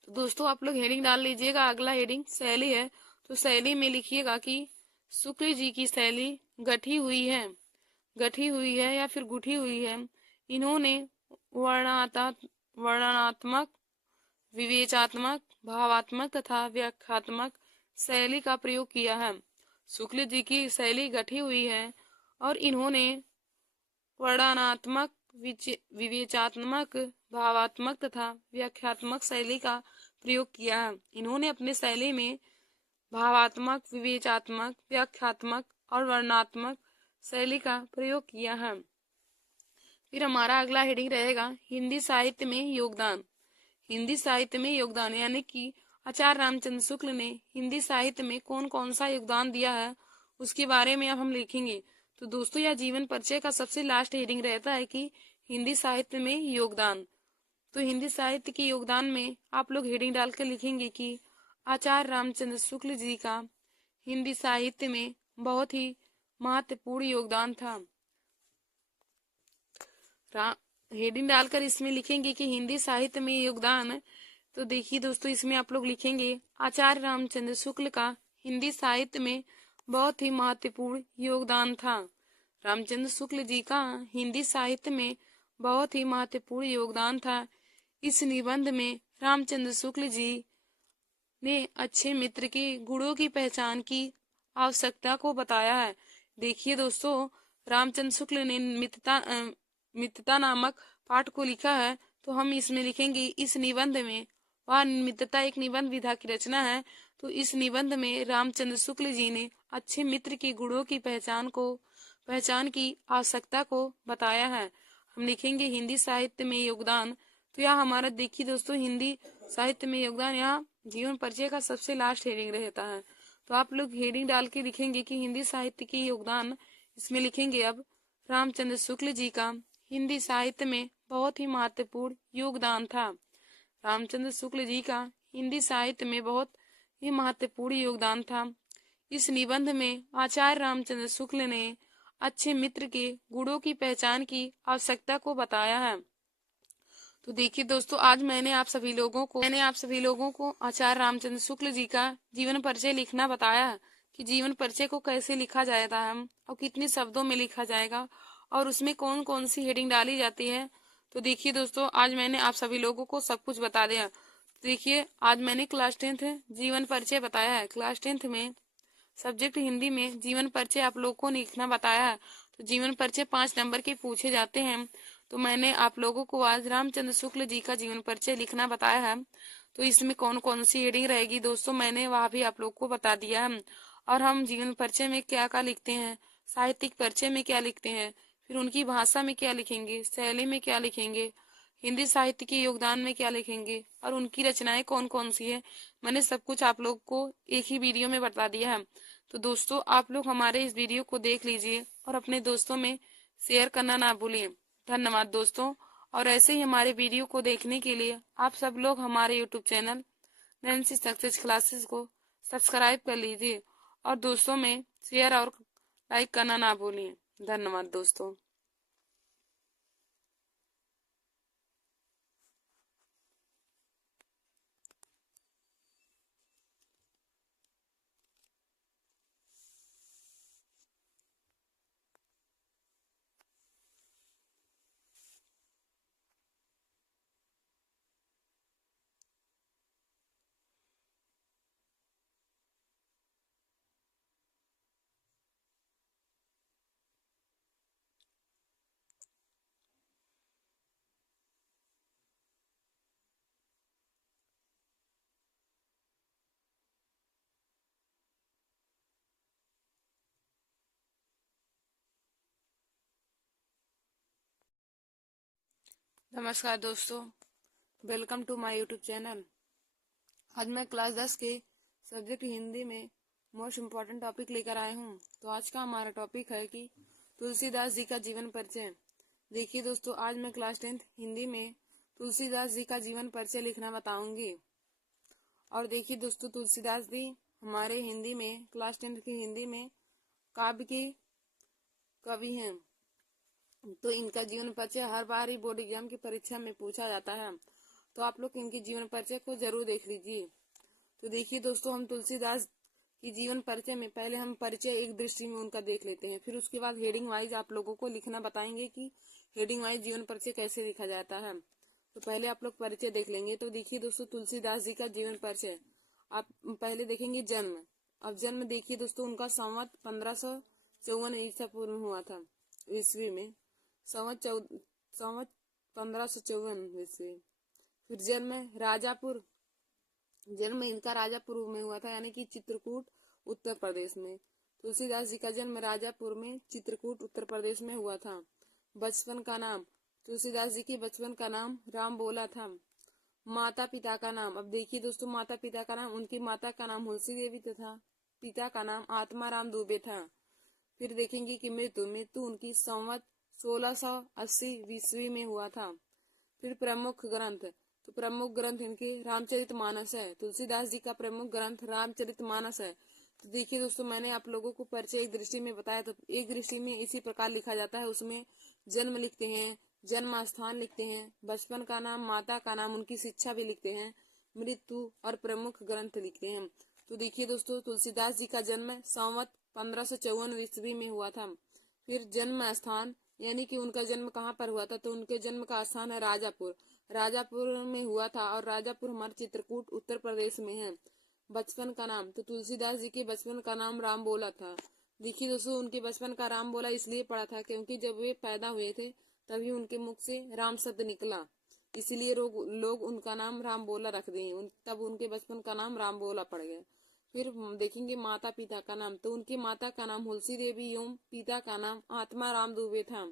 दोस्तों, आप लोग हेडिंग डाल लीजिएगा। अगला हेडिंग शैली है। तो शैली में लिखिएगा कि शुक्ल जी की शैली गठी हुई है या फिर गुठी हुई है। इन्होंने वर्णनात्मक, विवेचनात्मक, भावात्मक तथा व्याख्यात्मक शैली का प्रयोग किया है। शुक्ल जी की शैली गठी हुई है और इन्होंने वर्णनात्मक, विवेचनात्मक, भावात्मक तथा व्याख्यात्मक शैली का प्रयोग किया है। इन्होंने अपने शैली में भावात्मक, विवेचनात्मक, व्याख्यात्मक और वर्णनात्मक शैली का प्रयोग किया है। फिर हमारा अगला हेडिंग रहेगा हिंदी साहित्य में योगदान। हिंदी साहित्य में योगदान यानी कि आचार्य रामचंद्र शुक्ल ने हिंदी साहित्य में कौन कौन सा योगदान दिया है उसके बारे में अब हम लिखेंगे। तो दोस्तों यह जीवन परिचय का सबसे लास्ट हेडिंग रहता है कि हिंदी साहित्य में योगदान। तो हिंदी साहित्य के योगदान में आप लोग हेडिंग डाल कर लिखेंगे कि आचार्य रामचंद्र शुक्ल जी का हिंदी साहित्य में बहुत ही महत्वपूर्ण योगदान था। हेडिंग डालकर इसमें लिखेंगे कि हिंदी साहित्य में योगदान। तो देखिए दोस्तों इसमें आप लोग लिखेंगे आचार्य रामचंद्र शुक्ल का हिंदी साहित्य में बहुत ही महत्वपूर्ण योगदान था। रामचंद्र शुक्ल जी का हिंदी साहित्य में बहुत ही महत्वपूर्ण योगदान था। इस निबंध में रामचंद्र शुक्ल जी ने अच्छे मित्र के गुणों की पहचान की आवश्यकता को बताया है। देखिए दोस्तों रामचंद्र शुक्ल ने मित्रता नामक पाठ को लिखा है। तो हम इसमें लिखेंगे इस निबंध में, वह मित्रता एक निबंध विधा की रचना है। तो इस निबंध में रामचंद्र शुक्ल जी ने अच्छे मित्र के गुणों की पहचान की आवश्यकता को बताया है। हम लिखेंगे हिंदी साहित्य में योगदान। तो यह हमारा देखिए दोस्तों हिंदी साहित्य में योगदान यहाँ जीवन परिचय का सबसे लास्ट हेडिंग रहता है। तो आप लोग हेडिंग डाल के लिखेंगे कि हिंदी साहित्य की योगदान। इसमें लिखेंगे अब रामचंद्र शुक्ल जी का हिंदी साहित्य में बहुत ही महत्वपूर्ण योगदान था। रामचंद्र शुक्ल जी का हिंदी साहित्य में बहुत ही महत्वपूर्ण योगदान था। इस निबंध में आचार्य रामचंद्र शुक्ल ने अच्छे मित्र के गुणों की पहचान की आवश्यकता को बताया है। तो देखिए दोस्तों आज मैंने आप सभी लोगों को आचार्य रामचंद्र शुक्ल जी का जीवन परिचय लिखना बताया है कि जीवन परिचय को कैसे लिखा जाता है और कितने शब्दों में लिखा जाएगा और उसमें कौन कौन सी हेडिंग डाली जाती है। तो देखिए दोस्तों आज मैंने आप सभी लोगों को सब कुछ बता दिया। देखिए आज मैंने क्लास 10th जीवन परिचय बताया है। क्लास 10th में सब्जेक्ट हिंदी में जीवन परिचय आप लोगों को लिखना बताया है। तो जीवन परिचय 5 नंबर के पूछे जाते हैं। तो मैंने आप लोगों को आज रामचंद्र शुक्ल जी का जीवन परिचय लिखना बताया है। तो इसमें कौन कौन सी हेडिंग रहेगी दोस्तों मैंने वह भी आप लोग को बता दिया है। और हम जीवन परिचय में क्या क्या लिखते हैं, साहित्यिक परिचय में क्या लिखते हैं, फिर उनकी भाषा में क्या लिखेंगे, शैली में क्या लिखेंगे, हिंदी साहित्य के योगदान में क्या लिखेंगे और उनकी रचनाएं कौन कौन सी है, मैंने सब कुछ आप लोग को एक ही वीडियो में बता दिया है। तो दोस्तों आप लोग हमारे इस वीडियो को देख लीजिए और अपने दोस्तों में शेयर करना ना भूलिए। धन्यवाद दोस्तों। और ऐसे ही हमारे वीडियो को देखने के लिए आप सब लोग हमारे YouTube channel Nancy success classes को सब्सक्राइब कर लीजिए और दोस्तों में शेयर और लाइक करना ना भूलिए। धन्यवाद दोस्तों। नमस्कार दोस्तों, welcome to my YouTube channel. आज मैं क्लास 10 के सब्जेक्ट हिंदी में मोस्ट इम्पोर्टेंट टॉपिक लेकर आए हूँ। तो आज का हमारा टॉपिक है कि तुलसीदास जी का जीवन परिचय। देखिए दोस्तों आज मैं क्लास 10th हिंदी में तुलसीदास जी का जीवन परिचय लिखना बताऊंगी। और देखिए दोस्तों तुलसीदास जी हमारे हिंदी में क्लास 10th की हिंदी में काव्य के कवि हैं। तो इनका जीवन परिचय हर बार ही बोर्ड एग्जाम की परीक्षा में पूछा जाता है। तो आप लोग इनके जीवन परिचय को जरूर देख लीजिए। तो देखिए दोस्तों हम तुलसीदास की जीवन परिचय में पहले हम परिचय एक दृष्टि में उनका देख लेते हैं, फिर उसके बाद हेडिंग वाइज आप लोगों को लिखना बताएंगे कि हेडिंग वाइज जीवन परिचय कैसे लिखा जाता है। तो पहले आप लोग परिचय देख लेंगे। तो देखिए दोस्तों तुलसीदास जी का जीवन परिचय आप पहले देखेंगे जन्म। अब जन्म देखिए दोस्तों उनका संवत 1554 ईसा पूर्व हुआ था ईस्वी में। संवत 1554 से। फिर जन्म इनका राजापुर में हुआ था, यानी कि चित्रकूट उत्तर प्रदेश में। तुलसीदास जी का जन्म राजापुर में चित्रकूट उत्तर प्रदेश में हुआ था। बचपन का नाम, तुलसीदास जी के बचपन का नाम राम बोला था। माता पिता का नाम, अब देखिए दोस्तों, माता पिता का नाम, उनकी माता का नाम हुलसी देवी तथा पिता का नाम आत्माराम दुबे था। फिर देखेंगे कि मृत्यु उनकी संवत 1680 ईस्वी में हुआ था। फिर प्रमुख ग्रंथ, तो प्रमुख ग्रंथ इनके रामचरितमानस है। तुलसीदास जी का प्रमुख ग्रंथ रामचरितमानस है। तो देखिए दोस्तों, मैंने आप लोगों को परिचय एक दृष्टि में बताया, तो एक दृष्टि में इसी प्रकार लिखा जाता है। उसमें जन्म लिखते हैं, जन्म स्थान लिखते हैं, बचपन का नाम, माता का नाम, उनकी शिक्षा भी लिखते हैं, मृत्यु और प्रमुख ग्रंथ लिखते हैं। तो देखिए दोस्तों, तुलसीदास जी का जन्म संवत 1554 ईस्वी में हुआ था। फिर जन्म स्थान, यानी कि उनका जन्म कहाँ पर हुआ था, तो उनके जन्म का स्थान है राजापुर। राजापुर में हुआ था, और राजापुर हमारे चित्रकूट उत्तर प्रदेश में है। बचपन का नाम, तो तुलसीदास जी के बचपन का नाम राम बोला था। देखिए दोस्तों, उनके बचपन का राम बोला इसलिए पड़ा था क्योंकि जब वे पैदा हुए थे तभी उनके मुख से राम शब्द निकला, इसलिए लोग उनका नाम राम बोला रख दिए, तब उनके बचपन का नाम राम बोला पड़ गया। फिर देखेंगे माता पिता का नाम, तो उनकी माता का नाम हुलसी देवी एवं पिता का नाम आत्मा राम दुबे था।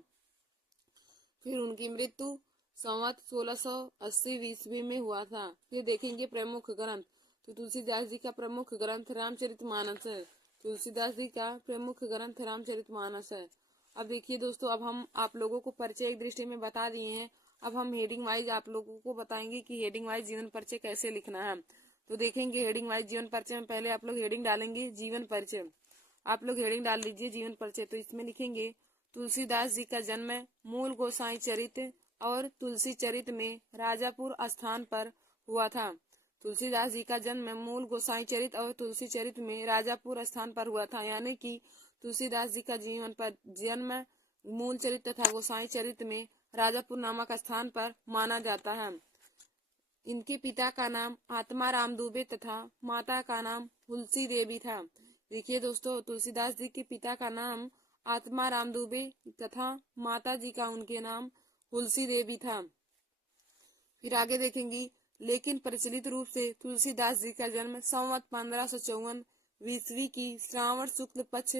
फिर उनकी मृत्यु संवत 1680 ईस्वी में हुआ था। फिर देखेंगे प्रमुख ग्रंथ, तो तुलसीदास जी का प्रमुख ग्रंथ रामचरितमानस है। तुलसीदास जी का प्रमुख ग्रंथ रामचरितमानस है। अब देखिए दोस्तों, अब हम आप लोगों को परिचय एक दृष्टि में बता दिए हैं। अब हम हेडिंग वाइज आप लोगों को बताएंगे कि हेडिंग वाइज जीवन परिचय कैसे लिखना है। तो देखेंगे हेडिंग वाइज जीवन परिचय में पहले आप लोग हेडिंग डालेंगे जीवन परिचय। आप लोग हेडिंग डाल लीजिए जीवन परिचय। तो इसमें लिखेंगे तुलसीदास जी का जन्म मूल गोसाई चरित और तुलसी चरित में राजापुर स्थान पर हुआ था। तुलसीदास जी का जन्म मूल गोसाई चरित और तुलसी चरित में राजापुर स्थान पर हुआ था, यानी कि तुलसीदास जी का जीवन पर जन्म मूल चरित तथा गोसाई चरित में राजापुर नामक स्थान पर माना जाता है। इनके पिता का नाम आत्माराम दुबे तथा माता का नाम हुलसी देवी था। देखिए दोस्तों, तुलसीदास जी के पिता का नाम आत्माराम दुबे तथा माता जी का उनके नाम हुलसी देवी था। फिर आगे देखेंगे, लेकिन प्रचलित रूप से तुलसीदास जी का जन्म संवत 1554 ईस्वी की श्रावण शुक्ल पक्ष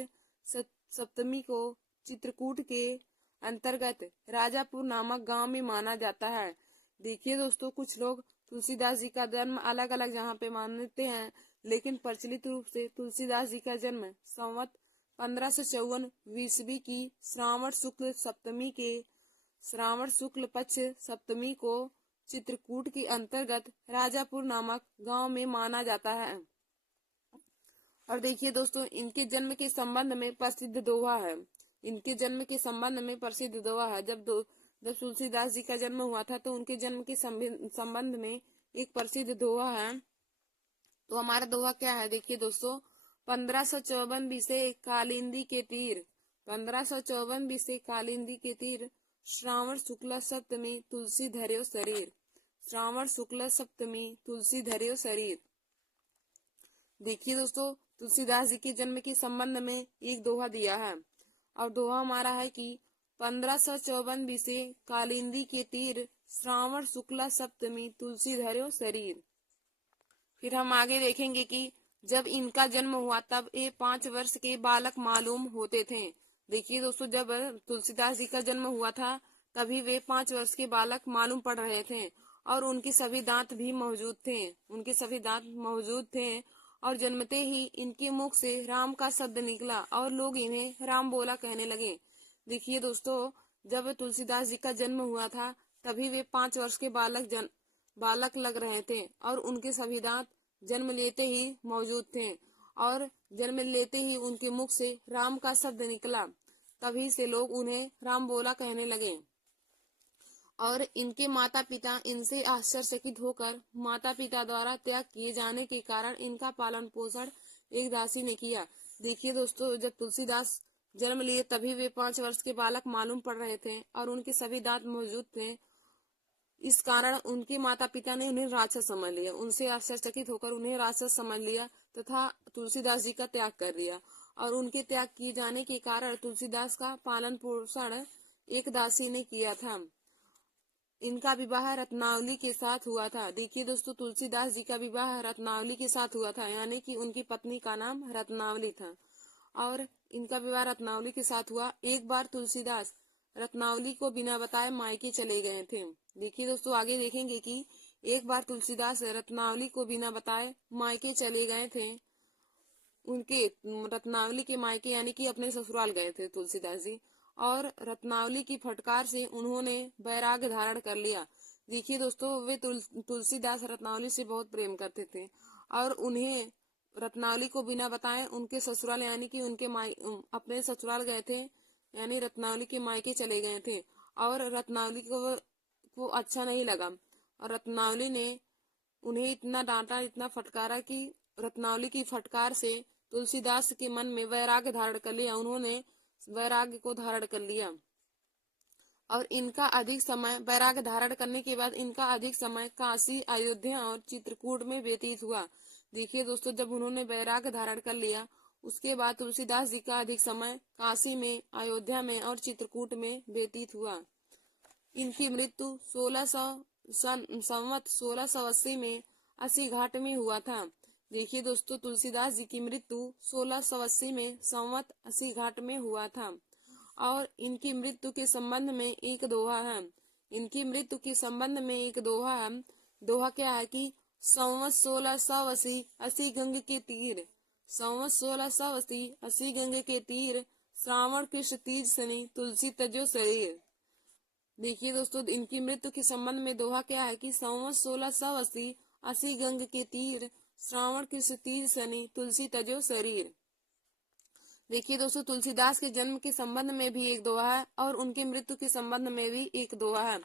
सप्तमी को चित्रकूट के अंतर्गत राजापुर नामक गांव में माना जाता है। देखिए दोस्तों, कुछ लोग तुलसीदास जी का जन्म अलग अलग जहाँ पे मानते हैं, लेकिन प्रचलित रूप से तुलसीदास जी का जन्म संवत 1554 ईस्वी की श्रावण शुक्ल पक्ष सप्तमी को चित्रकूट के अंतर्गत राजापुर नामक गांव में माना जाता है। और देखिए दोस्तों, इनके जन्म के संबंध में प्रसिद्ध दोहा है। इनके जन्म के संबंध में प्रसिद्ध दोहा है। जब तुलसीदास जी का जन्म हुआ था तो उनके जन्म के संबंध में एक प्रसिद्ध दोहा है। तो हमारा दोहा क्या है, देखिए दोस्तों, 1554 बीसे कालिंदी के तीर, 1554 बीसे कालिंदी के तीर, श्रावण शुक्ला सप्तमी तुलसी धर्यो शरीर, श्रावण शुक्ला सप्तमी तुलसी धर्यो शरीर। देखिए दोस्तों, तुलसीदास जी के जन्म के संबंध में एक दोहा दिया है, और दोहा हमारा है कि 1554 बीसे कालिंदी के तीर, श्रावण शुक्ला सप्तमी तुलसी धर्यो शरीर। फिर हम आगे देखेंगे कि जब इनका जन्म हुआ तब ये 5 वर्ष के बालक मालूम होते थे। देखिए दोस्तों, जब तुलसीदास जी का जन्म हुआ था तभी वे 5 वर्ष के बालक मालूम पड़ रहे थे, और उनके सभी दांत भी मौजूद थे, और जन्मते ही इनके मुख से राम का शब्द निकला और लोग इन्हें राम बोला कहने लगे। देखिए दोस्तों, जब तुलसीदास जी का जन्म हुआ था तभी वे 5 वर्ष के बालक लग रहे थे, और उनके सभी दांत जन्म लेते ही मौजूद थे, और जन्म लेते ही उनके मुख से राम का शब्द निकला, तभी से लोग उन्हें राम बोला कहने लगे। और इनके माता पिता इनसे आश्चर्यचकित होकर माता पिता द्वारा त्याग किए जाने के कारण इनका पालन पोषण एक दासी ने किया। देखिए दोस्तों, जब तुलसीदास जन्म लिए तभी वे 5 वर्ष के बालक मालूम पड़ रहे थे और उनके सभी दांत मौजूद थे। इस कारण उनके माता पिता ने उन्हें राक्षस समझ लिया, उनसे आश्चर्यचकित होकर उन्हें राक्षस समझ लिया तथा तुलसीदास जी का त्याग कर दिया। और उनके त्याग किए जाने के कारण तुलसीदास का पालन पोषण एक दासी ने किया था। इनका विवाह रत्नावली के साथ हुआ था। देखिए दोस्तों, तुलसीदास जी का विवाह रत्नावली के साथ हुआ था, यानी कि उनकी पत्नी का नाम रत्नावली था और इनका विवाह रत्नावली के साथ हुआ। एक बार तुलसीदास रत्नावली को बिना बताए मायके चले गए थे। देखिए दोस्तों, आगे देखेंगे कि एक बार तुलसीदास रत्नावली को बिना बताए मायके चले गए थे। उनके रत्नावली के मायके यानी कि अपने ससुराल गए थे तुलसीदास जी, और रत्नावली की फटकार से उन्होंने वैराग्य धारण कर लिया। देखिए दोस्तों, वे तुलसीदास रत्नावली से बहुत प्रेम करते थे और उन्हें रत्नावली को बिना बताए उनके ससुराल यानी कि उनके अपने ससुराल गए थे, यानी रत्नावली के मायके चले गए थे। और रत्नावली को अच्छा नहीं लगा और रत्नावली ने उन्हें इतना डांटा, इतना फटकारा कि रत्नावली की फटकार से तुलसीदास के मन में वैराग्य धारण कर लिया। उन्होंने वैराग्य को धारण कर लिया और इनका अधिक समय वैराग्य धारण करने के बाद इनका अधिक समय काशी, अयोध्या और चित्रकूट में व्यतीत हुआ। देखिए दोस्तों, जब उन्होंने वैराग्य धारण कर लिया उसके बाद तुलसीदास जी का अधिक समय काशी में, अयोध्या में और चित्रकूट में व्यतीत हुआ। इनकी मृत्यु 1680 में अस्सी घाट में हुआ था। देखिए दोस्तों, तुलसीदास जी की मृत्यु 1680 में संवत 80 घाट में हुआ था और इनकी मृत्यु के संबंध में एक दोहा है। इनकी मृत्यु के संबंध में एक दोहा है। दोहा क्या है कि संवत 1680 अस्सी गंग के तीर, संवत 1680 अस्सी गंग के तीर, श्रावण कृष्ण तीज सनी तुलसी तजो शरीर। देखिए दोस्तों, इनकी मृत्यु के संबंध में दोहा क्या है कि संवत 1680 अस्सी गंग के तीर, श्रावण कृष्ण तीज सनी तुलसी तजो शरीर। देखिए दोस्तों, तुलसीदास के जन्म के संबंध में भी एक दोहा है और उनके मृत्यु के संबंध में भी एक दोहा है।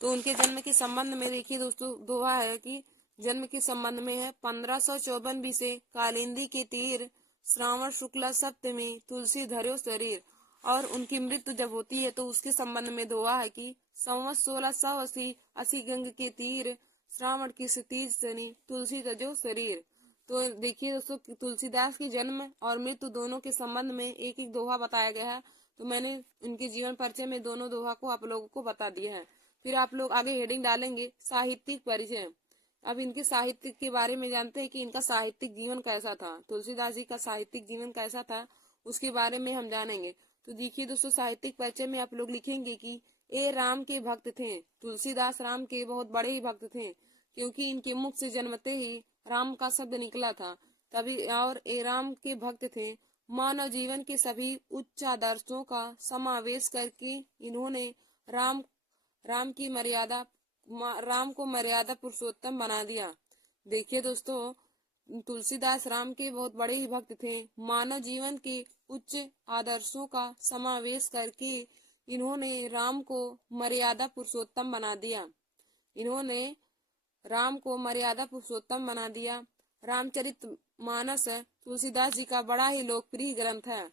तो उनके जन्म के संबंध में देखिए दोस्तों, दोहा है कि जन्म के संबंध में है 1554 बीसे कालिंदी के तीर, श्रावण शुक्ला सप्तमी तुलसी धर्यो शरीर। और उनकी मृत्यु जब होती है तो उसके संबंध में दोहा है कि संवत 1680 अस्सी गंग के तीर, श्रावण की तीज सनी तुलसी तजो शरीर। तो देखिए दोस्तों, तुलसीदास के जन्म और मृत्यु दोनों के संबंध में एक एक दोहा बताया गया है। तो मैंने उनके जीवन परिचय में दोनों दोहा को आप लोगों को बता दिया है। फिर आप लोग आगे हेडिंग डालेंगे साहित्यिक परिचय। अब इनके साहित्य के बारे में जानते हैं कि इनका साहित्यिक जीवन कैसा था। तुलसीदास जी का साहित्यिक जीवन कैसा था उसके बारे में हम जानेंगे। तो देखिए दोस्तों, साहित्यिक परिचय में आप लोग लिखेंगे कि ए राम के भक्त थे। तुलसीदास राम के बहुत बड़े ही भक्त थे, क्योंकि इनके मुख से जन्मते ही राम का शब्द निकला था तभी। और ए राम के भक्त थे। मानव जीवन के सभी उच्च आदर्शों का समावेश करके इन्होंने राम राम की मर्यादा राम को मर्यादा पुरुषोत्तम बना दिया। देखिए दोस्तों, तुलसीदास राम के बहुत बड़े ही भक्त थे। मानव जीवन के उच्च आदर्शों का समावेश करके इन्होंने राम को मर्यादा पुरुषोत्तम बना दिया। इन्होंने राम को मर्यादा पुरुषोत्तम बना दिया। रामचरितमानस तुलसीदास जी का बड़ा ही लोकप्रिय ग्रंथ है,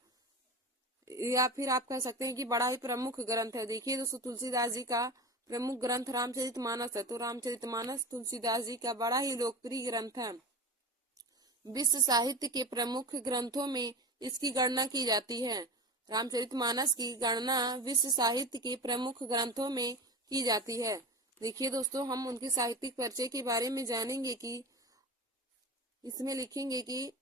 या फिर आप कह सकते हैं कि बड़ा ही प्रमुख ग्रंथ है। देखिए दोस्तों, तुलसीदास जी का प्रमुख ग्रंथ रामचरितमानस है। तो रामचरितमानस तुलसीदास जी का बड़ा ही लोकप्रिय ग्रंथ है। विश्व साहित्य के प्रमुख ग्रंथों में इसकी गणना की जाती है। रामचरितमानस की गणना विश्व साहित्य के प्रमुख ग्रंथों में की जाती है। देखिए दोस्तों, हम उनके साहित्यिक परिचय के बारे में जानेंगे कि इसमें लिखेंगे कि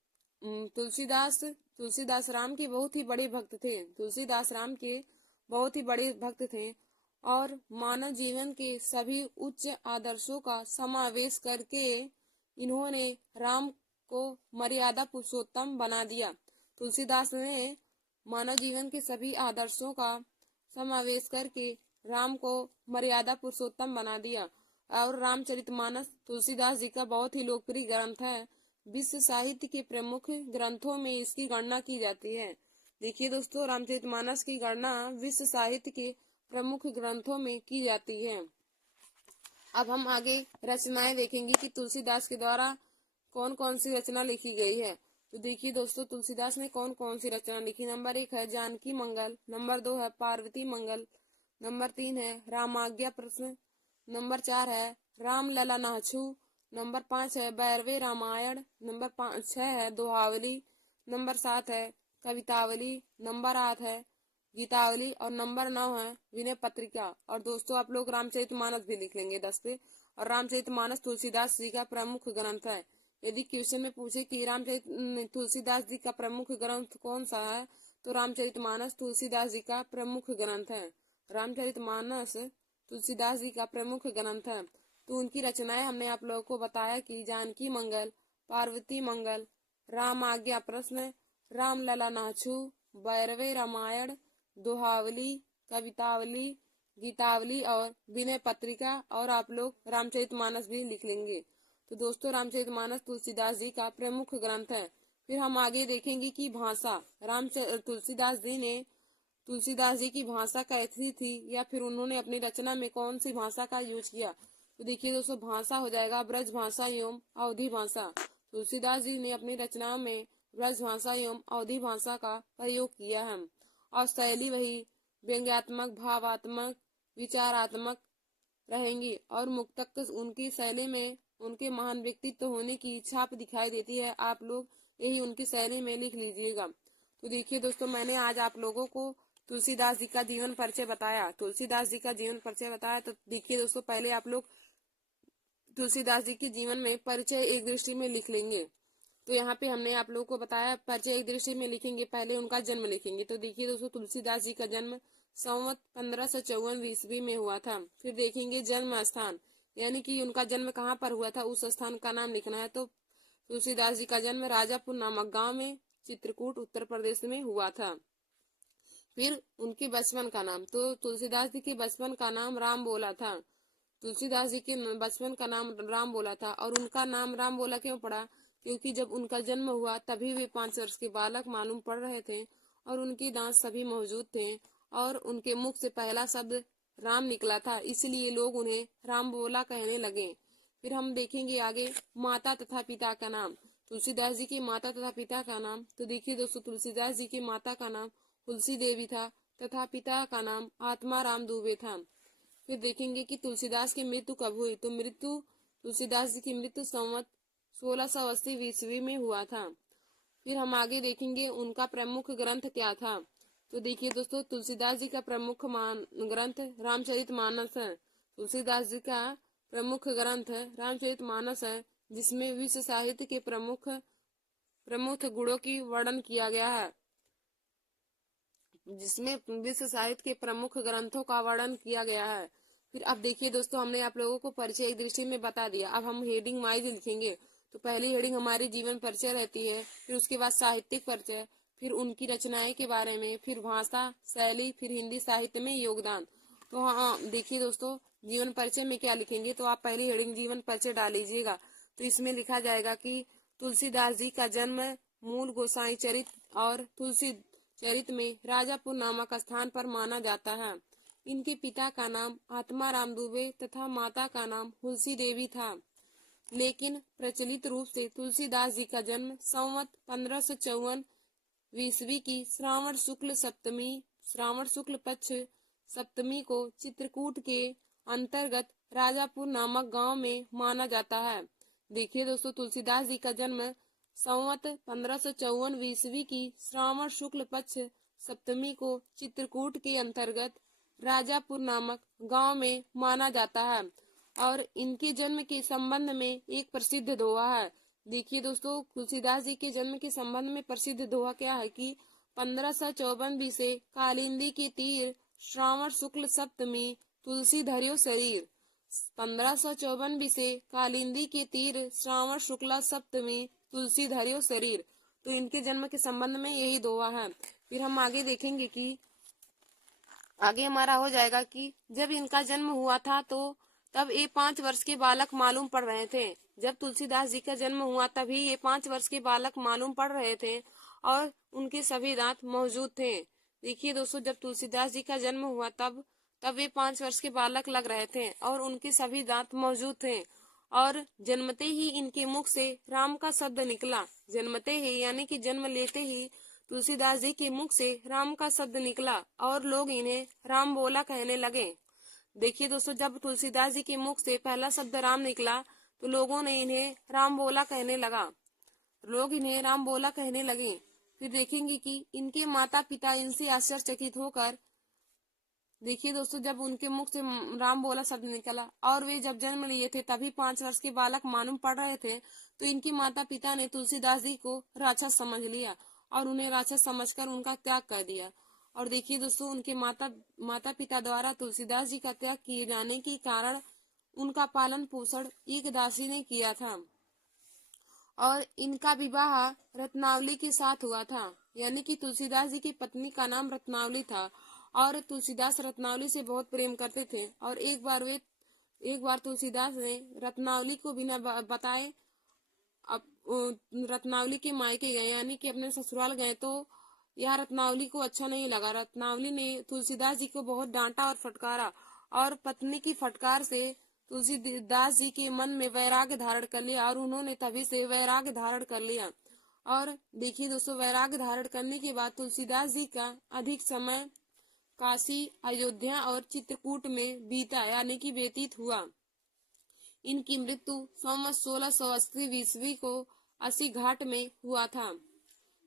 तुलसीदास राम के बहुत ही बड़े भक्त थे। तुलसीदास राम के बहुत ही बड़े भक्त थे और मानव जीवन के सभी उच्च आदर्शों का समावेश करके इन्होंने राम को मर्यादा पुरुषोत्तम बना दिया। तुलसीदास ने मानव जीवन के सभी आदर्शों का समावेश करके राम को मर्यादा पुरुषोत्तम बना दिया। और रामचरितमानस तुलसीदास जी का बहुत ही लोकप्रिय ग्रंथ है। विश्व साहित्य के प्रमुख ग्रंथों में इसकी गणना की जाती है। देखिए दोस्तों, रामचरितमानस की गणना विश्व साहित्य के प्रमुख ग्रंथों में की जाती है। अब हम आगे रचनाएं देखेंगे कि तुलसीदास के द्वारा कौन कौन सी रचना लिखी गई है। तो देखिए दोस्तों, तुलसीदास ने कौन कौन सी रचना लिखी। नंबर 1 है जानकी मंगल, नंबर 2 है पार्वती मंगल, नंबर 3 है रामाज्ञा प्रश्न, नंबर 4 है राम लला नाछू, नंबर 5 है बैरवे रामायण, नंबर 6 है दोहावली, नंबर 7 है कवितावली, नंबर 8 है गीतावली और नंबर 9 है विनय पत्रिका। और दोस्तों आप लोग रामचरितमानस भी लिख लेंगे 10 पे। और रामचरितमानस तुलसीदास जी का प्रमुख ग्रंथ है। यदि क्वेश्चन में पूछे कि तुलसीदास जी का प्रमुख ग्रंथ कौन सा है, तो रामचरितमानस तुलसीदास जी का प्रमुख ग्रंथ है। रामचरितमानस तुलसीदास जी का प्रमुख ग्रंथ है। तो उनकी रचनाएं हमने आप लोगों को बताया कि जानकी मंगल, पार्वती मंगल, राम आज्ञा प्रश्न, राम लला नाछू, भैरवे रामायण, दोहावली, कवितावली, गीतावली और विनय पत्रिका। और आप लोग रामचरितमानस भी लिख लेंगे। तो दोस्तों रामचरितमानस तुलसीदास जी का प्रमुख ग्रंथ है। फिर हम आगे देखेंगे कि भाषा तुलसीदास जी की भाषा कैसी थी, या फिर उन्होंने अपनी रचना में कौन सी भाषा का यूज किया। तो देखिए दोस्तों भाषा हो जाएगा ब्रज भाषा एवं अवधी भाषा। तुलसीदास जी ने अपनी रचनाओं में ब्रज भाषा एवं अवधी भाषा का प्रयोग किया है। और शैली वही व्यंग्यात्मक, भावात्मक, विचारात्मक रहेंगी। और मुक्तक उनकी शैली में उनके महान व्यक्तित्व होने की छाप दिखाई देती है। आप लोग यही उनकी शैली में लिख लीजिएगा। तो देखिए दोस्तों मैंने आज आप लोगों को तुलसीदास जी का जीवन परिचय बताया। तो देखिए दोस्तों पहले आप लोग तुलसीदास जी के जीवन में परिचय एक दृष्टि में लिख लेंगे। तो यहाँ पे हमने आप लोगों को बताया परिचय एक दृष्टि में लिखेंगे, पहले उनका जन्म लिखेंगे। तो देखिए दोस्तों तुलसीदास जी का जन्म संवत 1554 ईस्वी में हुआ था। फिर देखेंगे जन्म स्थान, यानी कि उनका जन्म कहाँ पर हुआ था, उस स्थान का नाम लिखना है। तो तुलसीदास जी का जन्म राजापुर नामक गांव में चित्रकूट उत्तर प्रदेश में हुआ था। फिर उनके बचपन का नाम, तो तुलसीदास जी के बचपन का नाम राम बोला था। तुलसीदास जी के बचपन का नाम राम बोला था। और उनका नाम राम बोला क्यों पड़ा, क्योंकि जब उनका जन्म हुआ तभी वे 5 वर्ष के बालक मालूम पड़ रहे थे और उनके दांत सभी मौजूद थे और उनके मुख से पहला शब्द राम निकला था, इसलिए लोग उन्हें राम बोला कहने लगे। फिर हम देखेंगे आगे माता तथा पिता का नाम, तुलसीदास जी की माता तथा पिता का नाम। तो देखिए दोस्तों तुलसीदास जी की माता का नाम तुलसी देवी था तथा पिता का नाम आत्मा राम दुबे था। फिर देखेंगे कि तुलसीदास की मृत्यु कब हुई, तो तुलसीदास जी की मृत्यु संवत 1680 ईस्वी में हुआ था। फिर हम आगे देखेंगे उनका प्रमुख ग्रंथ क्या था। तो देखिए दोस्तों तुलसीदास जी का प्रमुख ग्रंथ रामचरितमानस है। तुलसीदास जी का प्रमुख ग्रंथ रामचरितमानस है, जिसमें विश्व साहित्य के प्रमुख गुणों की वर्णन किया गया है, जिसमें विश्व साहित्य के प्रमुख ग्रंथों का वर्णन किया गया है। फिर अब देखिए दोस्तों हमने आप लोगों को परिचय एक दृष्टि में बता दिया। अब हम हेडिंग वाइज लिखेंगे। तो पहली हेडिंग हमारी जीवन परिचय रहती है, फिर उसके बाद साहित्यिक परिचय, फिर उनकी रचनाएं के बारे में, फिर भाषा शैली, फिर हिंदी साहित्य में योगदान। तो हाँ देखिए दोस्तों जीवन परिचय में क्या लिखेंगे, तो आप पहली हेडिंग जीवन परिचय डाल लीजिएगा। तो इसमें लिखा जाएगा कि तुलसीदास जी का जन्म मूल गोसाई चरित और तुलसी चरित में राजापुर नामक स्थान पर माना जाता है। इनके पिता का नाम आत्मा राम दुबे तथा माता का नाम तुलसी देवी था, लेकिन प्रचलित रूप से तुलसीदास जी का जन्म संवत 1554 ईस्वी की श्रावण शुक्ल पक्ष सप्तमी को चित्रकूट के अंतर्गत राजापुर नामक गांव में माना जाता है। देखिए दोस्तों तुलसीदास जी का जन्म संवत 1554 ईस्वी की श्रावण शुक्ल पक्ष सप्तमी को चित्रकूट के अंतर्गत राजापुर नामक गांव में माना जाता है। और इनके जन्म के संबंध में एक प्रसिद्ध दोहा है। देखिए दोस्तों तुलसीदास जी के जन्म के संबंध में प्रसिद्ध दोहा क्या है कि 1554 से कालिंदी के तीर श्रावण शुक्ल सप्तमी तुलसी धरियो शरीर। 1554 से कालिंदी के तीर श्रावण शुक्ला सप्तमी तुलसी धरियो शरीर। तो इनके जन्म के संबंध में यही दोहा है। फिर हम आगे देखेंगे कि आगे हमारा हो जाएगा कि जब इनका जन्म हुआ था तो तब ये 5 वर्ष के बालक मालूम पड़ रहे थे। जब तुलसीदास जी का जन्म हुआ तभी ये 5 वर्ष के बालक मालूम पड़ रहे थे और उनके सभी दांत मौजूद थे। देखिए दोस्तों जब तुलसीदास जी का जन्म हुआ तब वे 5 वर्ष के बालक लग रहे थे और उनके सभी दांत मौजूद थे। और जन्मते ही इनके मुख से राम का शब्द निकला। जन्मते ही यानी कि जन्म लेते ही तुलसीदास जी के मुख से राम का शब्द निकला और लोग इन्हें राम बोला कहने लगे। देखिए दोस्तों जब तुलसीदास जी के मुख से पहला शब्द राम निकला तो लोगों ने इन्हें राम बोला कहने लगे। फिर देखेंगे कि इनके माता पिता इनसे आश्चर्यचकित होकर, देखिए दोस्तों, जब उनके मुख से राम बोला शब्द निकला और वे जब जन्म लिए थे तभी 5 वर्ष के बालक मालूम पड़ रहे थे, तो इनके माता पिता ने तुलसीदास जी को राक्षस समझ लिया और उन्हें राक्षस समझकर उनका त्याग कर दिया। और देखिए दोस्तों, उनके माता पिता द्वारा तुलसीदास जी का त्याग किए जाने के कारण उनका पालन पोषण एक दासी ने किया था और इनका विवाह रत्नावली के साथ हुआ था, यानी कि तुलसीदास जी की पत्नी का नाम रत्नावली था और तुलसीदास रत्नावली से बहुत प्रेम करते थे। और एक बार तुलसीदास ने रत्नावली को बिना बताए रत्नावली के मायके गए, यानी कि अपने ससुराल गए, तो यह रत्नावली को अच्छा नहीं लगा। रत्नावली ने तुलसीदास जी को बहुत डांटा और फटकारा और पत्नी की फटकार से तुलसीदास जी के मन में वैराग्य धारण कर लिया और उन्होंने तभी से वैराग्य धारण कर लिया। और देखिए दोस्तों, वैराग्य धारण करने के बाद तुलसीदास जी का अधिक समय काशी, अयोध्या और चित्रकूट में बीता, यानी कि व्यतीत हुआ। इनकी मृत्यु संवत 1680 ईस्वी को अस्सी घाट में हुआ था।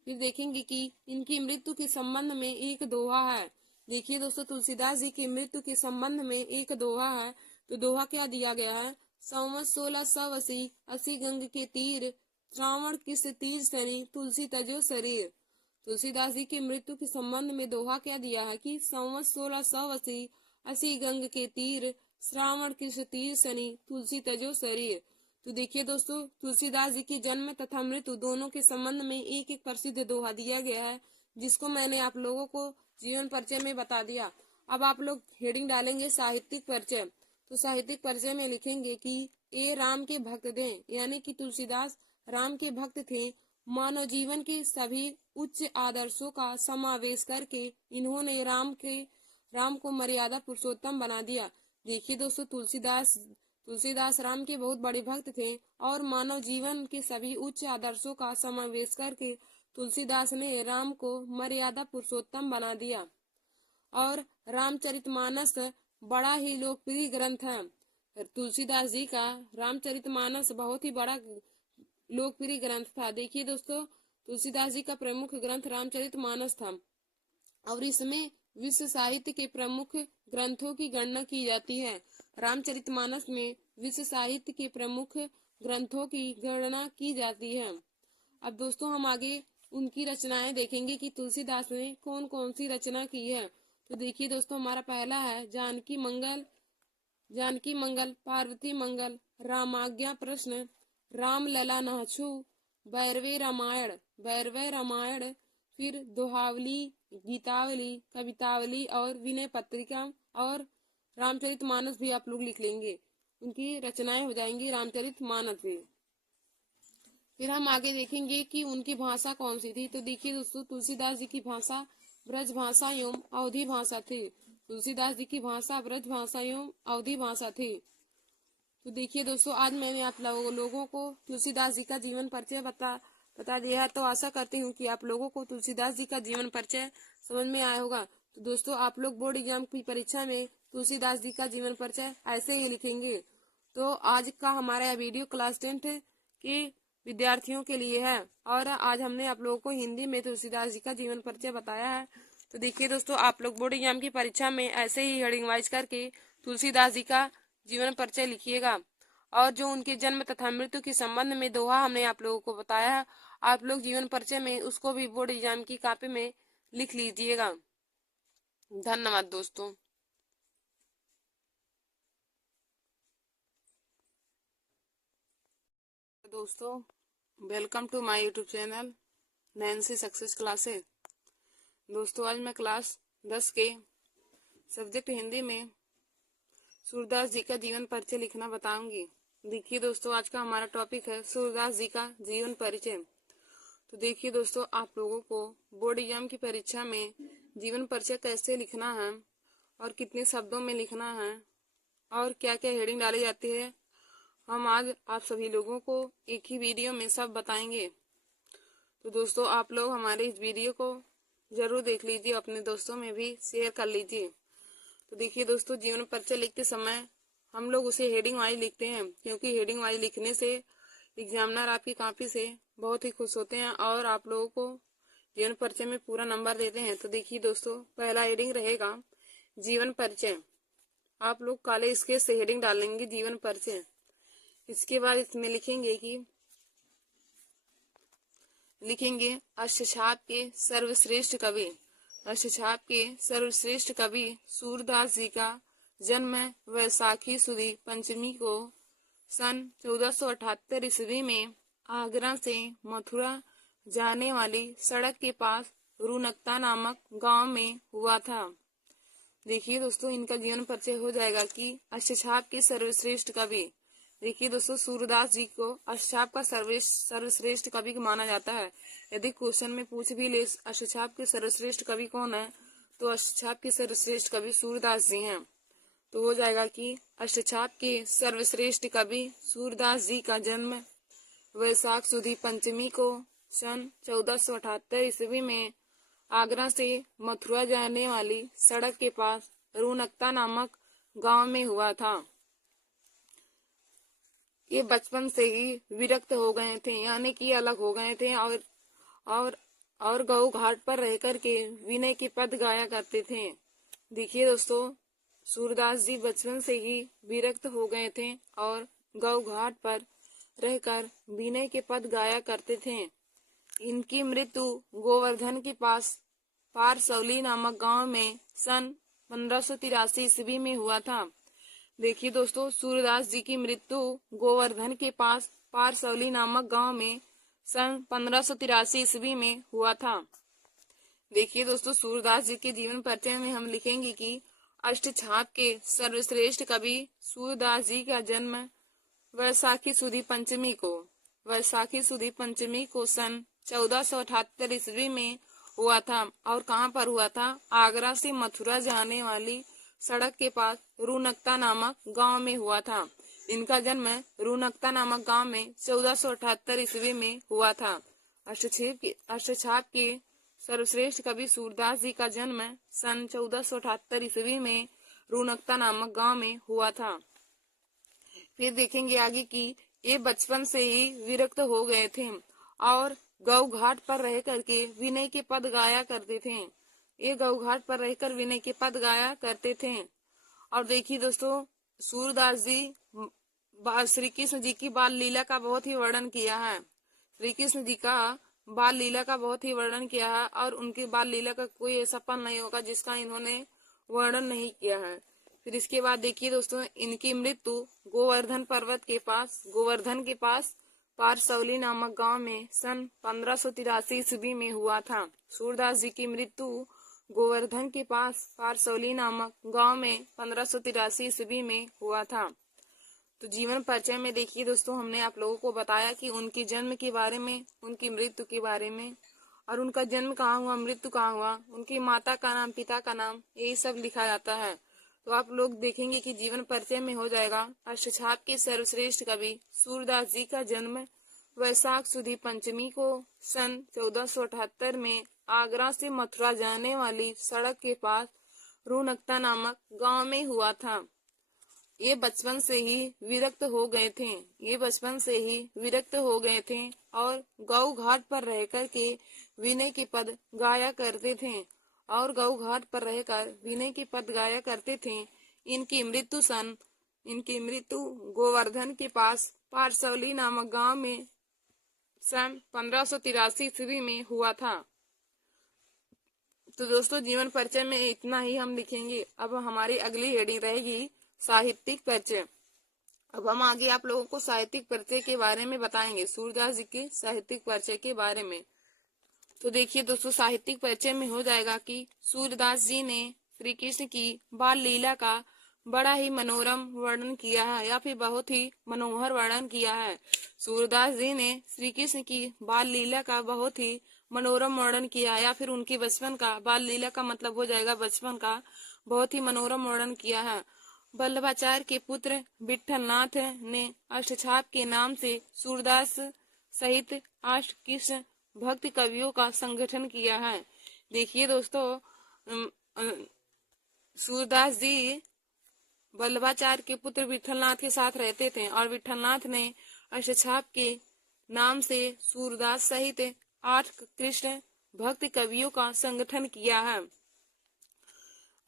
फिर देखेंगे कि इनकी मृत्यु के संबंध में एक दोहा है। देखिए दोस्तों, तुलसीदास जी की मृत्यु के संबंध में एक दोहा है। तो दोहा क्या दिया गया है? संवत 1680 अस्सी गंग के तीर, श्रावण किस तीर सनी, तुलसी तजो शरीर। तुलसीदास जी की मृत्यु के संबंध में दोहा क्या दिया है कि संवत 1680 अस्सी गंग के तीर, श्रावण कृष्ण तीर सनी, तुलसी तजो शरीर। तो देखिए दोस्तों, तुलसीदास जी की जन्म तथा मृत्यु दोनों के संबंध में एक एक प्रसिद्ध दोहा दिया गया है, जिसको मैंने आप लोगों को जीवन परिचय में बता दिया। अब आप लोग हेडिंग डालेंगे साहित्यिक परिचय। तो साहित्यिक परिचय में लिखेंगे कि ये राम के भक्त थे, यानी कि तुलसीदास राम के भक्त थे। मानव जीवन के सभी उच्च आदर्शों का समावेश करके इन्होंने राम को मर्यादा पुरुषोत्तम बना दिया। देखिए दोस्तों, तुलसीदास राम के बहुत बड़े भक्त थे और मानव जीवन के सभी उच्च आदर्शों का समावेश करके तुलसीदास ने राम को मर्यादा पुरुषोत्तम बना दिया। और रामचरितमानस बड़ा ही लोकप्रिय ग्रंथ है। तुलसीदास जी का रामचरितमानस बहुत ही बड़ा लोकप्रिय ग्रंथ था। देखिए दोस्तों, तुलसीदास जी का प्रमुख ग्रंथ रामचरितमानस था और इसमें विश्व साहित्य के प्रमुख ग्रंथों की गणना की जाती है। रामचरितमानस में विश्व साहित्य के प्रमुख ग्रंथों की गणना की जाती है। अब दोस्तों, हम आगे उनकी रचनाएं देखेंगे कि तुलसीदास ने कौन कौन सी रचना की है। तो देखिए दोस्तों, हमारा पहला है जानकी मंगल, पार्वती मंगल, रामाज्ञा प्रश्न, रामलला नाछू, भैरवे रामायण, फिर दोहावली, गीतावली, कवितावली और विनय पत्रिका और रामचरितमानस भी आप लोग लिख लेंगे। उनकी रचनाएं हो जाएंगी रामचरितमानस भी। फिर हम आगे देखेंगे कि उनकी भाषा कौन सी थी। तो देखिए दोस्तों, तुलसीदास जी की भाषा ब्रज भाषा एवं अवधी भाषा थी। तुलसीदास जी की भाषा ब्रज भाषा एवं अवधी भाषा थी। तो देखिए दोस्तों, आज मैंने आप लोगों को तुलसीदास जी का जीवन परिचय बता दिया है। तो आशा करती हूँ कि आप लोगों को तुलसीदास जी का जीवन परिचय समझ में आया होगा। तो दोस्तों, आप लोग बोर्ड एग्जाम की परीक्षा में तुलसीदास जी का जीवन परिचय ऐसे ही लिखेंगे। तो आज का हमारा यह वीडियो क्लास 10 के विद्यार्थियों के लिए है और आज हमने आप लोगों को हिंदी में तुलसीदास जी का जीवन परिचय बताया है। तो देखिए दोस्तों, आप लोग बोर्ड एग्जाम की परीक्षा में ऐसे ही हेडिंग वाइज करके तुलसीदास जी का जीवन परिचय लिखिएगा और जो उनके जन्म तथा मृत्यु के संबंध में दोहा हमने आप लोगों को बताया है, आप लोग जीवन परिचय में उसको भी बोर्ड एग्जाम की कॉपी में लिख लीजिएगा। धन्यवाद दोस्तों। दोस्तों, welcome to my YouTube channel Nancy success classes. दोस्तों, आज मैं क्लास 10 के सब्जेक्ट हिंदी में सूरदास जी का जीवन परिचय लिखना बताऊंगी। देखिए दोस्तों, आज का हमारा टॉपिक है सूरदास जी का जीवन परिचय। तो देखिए दोस्तों, आप लोगों को बोर्ड एग्जाम की परीक्षा में जीवन परिचय कैसे लिखना है और कितने शब्दों में लिखना है और क्या क्या हेडिंग डाली जाती है, हम आज आप सभी लोगों को एक ही वीडियो में सब बताएंगे। तो दोस्तों, आप लोग हमारे इस वीडियो को जरूर देख लीजिए, अपने दोस्तों में भी शेयर कर लीजिए। तो देखिए दोस्तों, जीवन परिचय लिखते समय हम लोग उसे हेडिंग वाइज लिखते हैं, क्योंकि हेडिंग वाइज लिखने से एग्जामिनर आपकी कॉपी से बहुत ही खुश होते हैं और आप लोगों को जीवन परिचय में पूरा नंबर देते हैं। तो देखिए दोस्तों, पहला हेडिंग रहेगा जीवन परिचय। आप लोग काले स्केच से हेडिंग डालेंगे जीवन परिचय। इसके बाद इसमें लिखेंगे अष्टछाप के सर्वश्रेष्ठ कवि। अष्टछाप के सर्वश्रेष्ठ कवि सूरदास जी का जन्म वैशाखी सुदी पंचमी को सन 1478 ईस्वी में आगरा से मथुरा जाने वाली सड़क के पास रूनकता नामक गांव में हुआ था। देखिए दोस्तों, इनका जीवन परिचय हो जाएगा कि अष्टछाप के सर्वश्रेष्ठ कवि। देखिए दोस्तों, सूरदास जी को अष्टछाप का सर्वश्रेष्ठ कवि माना जाता है। यदि क्वेश्चन में पूछ भी ले अष्टछाप के सर्वश्रेष्ठ कवि कौन है, तो अष्टछाप के सर्वश्रेष्ठ कवि सूरदास जी हैं। तो हो जाएगा कि अष्टछाप के सर्वश्रेष्ठ कवि सूरदास जी का जन्म वैशाख सुदी पंचमी को सन 1478 ईस्वी में आगरा से मथुरा जाने वाली सड़क के पास रूनकता नामक गांव में हुआ था। ये बचपन से ही विरक्त हो गए थे, यानी कि अलग हो गए थे और गौ घाट पर रह कर के विनय के पद गाया करते थे। देखिए दोस्तों, सूरदास जी बचपन से ही विरक्त हो गए थे और गौ घाट पर रहकर विनय के पद गाया करते थे। इनकी मृत्यु गोवर्धन के पास पारसौली नामक गांव में सन 1583 ईस्वी में हुआ था। देखिए दोस्तों, सूरदास जी की मृत्यु गोवर्धन के पास पारसौली नामक गांव में सन 1583 ईस्वी में हुआ था। देखिए दोस्तों, सूरदास जी के जीवन परिचय में हम लिखेंगे कि अष्टछाप के सर्वश्रेष्ठ कवि सूरदास जी का जन्म वैशाखी सुदी पंचमी को सन 1478 ईस्वी में हुआ था। और कहाँ पर हुआ था? आगरा से मथुरा जाने वाली सड़क के पास रूनकता नामक गांव में हुआ था। इनका जन्म रूनकता नामक गांव में 1478 ईस्वी में हुआ था। अष्टछाप के सर्वश्रेष्ठ कवि सूरदास जी का जन्म सन 1478 ईस्वी में रूनकता नामक गांव में हुआ था। फिर देखेंगे आगे कि ये बचपन से ही विरक्त हो गए थे और गौ घाट पर रह करके विनय के पद गाया करते थे। ये गौ घाट पर रहकर विनय के पद गाया करते थे। और देखिए दोस्तों, सूरदास जी श्री कृष्ण जी की बाल लीला का बहुत ही वर्णन किया है। श्री कृष्ण जी का बाल लीला का बहुत ही वर्णन किया है और उनकी बाल लीला का कोई ऐसा पल नहीं होगा जिसका इन्होंने वर्णन नहीं किया है। फिर इसके बाद देखिए दोस्तों, इनकी मृत्यु गोवर्धन के पास पारसौली नामक गांव में सन 1583 ईस्वी में हुआ था। सूरदास जी की मृत्यु गोवर्धन के पास पारसौली नामक गांव में 1583 ईस्वी में हुआ था। तो जीवन परिचय में देखिए दोस्तों, हमने आप लोगों को बताया कि उनके जन्म के बारे में, उनकी मृत्यु के बारे में, और उनका जन्म कहाँ हुआ, मृत्यु कहाँ हुआ, उनकी माता का नाम, पिता का नाम, यही सब लिखा जाता है। तो आप लोग देखेंगे कि जीवन परिचय में हो जाएगा अष्टछाप के सर्वश्रेष्ठ कवि सूरदास जी का जन्म वैशाख सुदी पंचमी को सन 1478 में आगरा से मथुरा जाने वाली सड़क के पास रूनकता नामक गांव में हुआ था। ये बचपन से ही विरक्त हो गए थे और गौ घाट पर रहकर के विनय के पद गाया करते थे। इनकी मृत्यु गोवर्धन के पास पारसौली नामक गांव में सन 1583 ईस्वी में हुआ था। तो दोस्तों, जीवन परिचय में इतना ही हम लिखेंगे। अब हमारी अगली हेडिंग रहेगी साहित्यिक परिचय। अब हम आगे आप लोगों को साहित्यिक परिचय के बारे में बताएंगे, सूरदास जी के साहित्यिक परिचय के बारे में। तो देखिए दोस्तों, साहित्यिक परिचय में हो जाएगा कि सूरदास जी ने श्री कृष्ण की बाल लीला का बड़ा ही मनोरम वर्णन किया है या फिर बहुत ही मनोहर वर्णन किया है। सूरदास जी ने श्री कृष्ण की बाल लीला का बहुत ही मनोरम वर्णन किया है या फिर उनकी बचपन का, बाल लीला का मतलब हो जाएगा बचपन का, बहुत ही मनोरम वर्णन किया है। वल्लभाचार्य के पुत्र विठलनाथ ने अष्टछाप के नाम से सूरदास सहित 8 कृष्ण भक्त कवियों का संगठन किया है। देखिए दोस्तों, सूरदास जी वल्लभाचार्य के पुत्र विठलनाथ के साथ रहते थे और विठलनाथ ने अष्टछाप के नाम से सूरदास सहित 8 कृष्ण भक्त कवियों का संगठन किया है।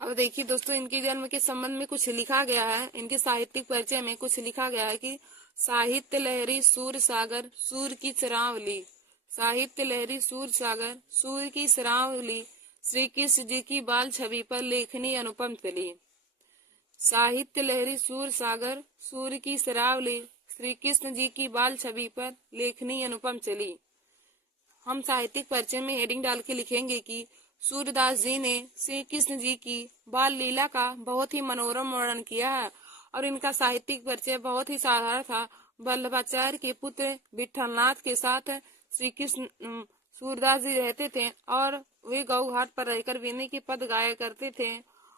अब देखिए दोस्तों, इनके जन्म के संबंध में कुछ लिखा गया है। इनके साहित्यिक परिचय में कुछ लिखा गया है कि साहित्य लहरी सूर सागर सूर की चरावली, साहित्य लहरी सूर सागर सूर की चरावली, श्री कृष्ण जी की बाल छवि पर लेखनी अनुपम चली। साहित्य लहरी सूर सागर सूर की चरावली, श्री कृष्ण जी की बाल छवि पर लेखनी अनुपम चली। हम साहित्यिक परिचय में हेडिंग डाल के लिखेंगे कि सूरदास जी ने श्री कृष्ण जी की बाल लीला का बहुत ही मनोरम वर्णन किया है। और इनका साहित्यिक परिचय बहुत ही साधारण था। वल्लभाचार्य के पुत्र विठलनाथ के साथ श्री कृष्ण सूरदास जी रहते थे और वे गौ घाट पर रहकर वीणे के पद गाया करते थे।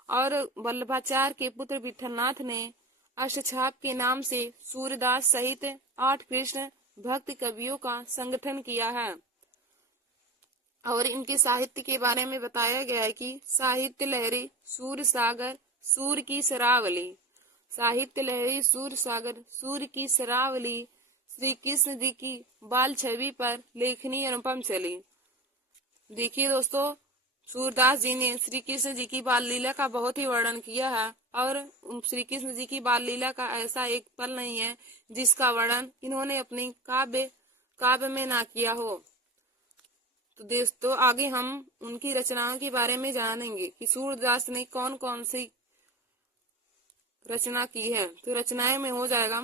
और वल्लभाचार्य के पुत्र विठलनाथ ने अष्टछाप के नाम से सूरदास सहित 8 कृष्ण भक्त कवियों का संगठन किया है। और इनके साहित्य के बारे में बताया गया है कि साहित्य लहरी सूर सागर सूर की शरावली, साहित्य लहरी सूर सागर सूर की शरावली, श्री कृष्ण जी की बाल छवि पर लेखनी अनुपम चली। देखिए दोस्तों, सूरदास जी ने श्री कृष्ण जी की बाल लीला का बहुत ही वर्णन किया है। और श्री कृष्ण जी की बाल लीला का ऐसा एक पल नहीं है जिसका वर्णन इन्होंने अपनी काव्य में ना किया हो। तो दोस्तों, आगे हम उनकी रचनाओं के बारे में जानेंगे कि सूरदास ने कौन कौन सी रचना की है। तो रचनाएं में हो जाएगा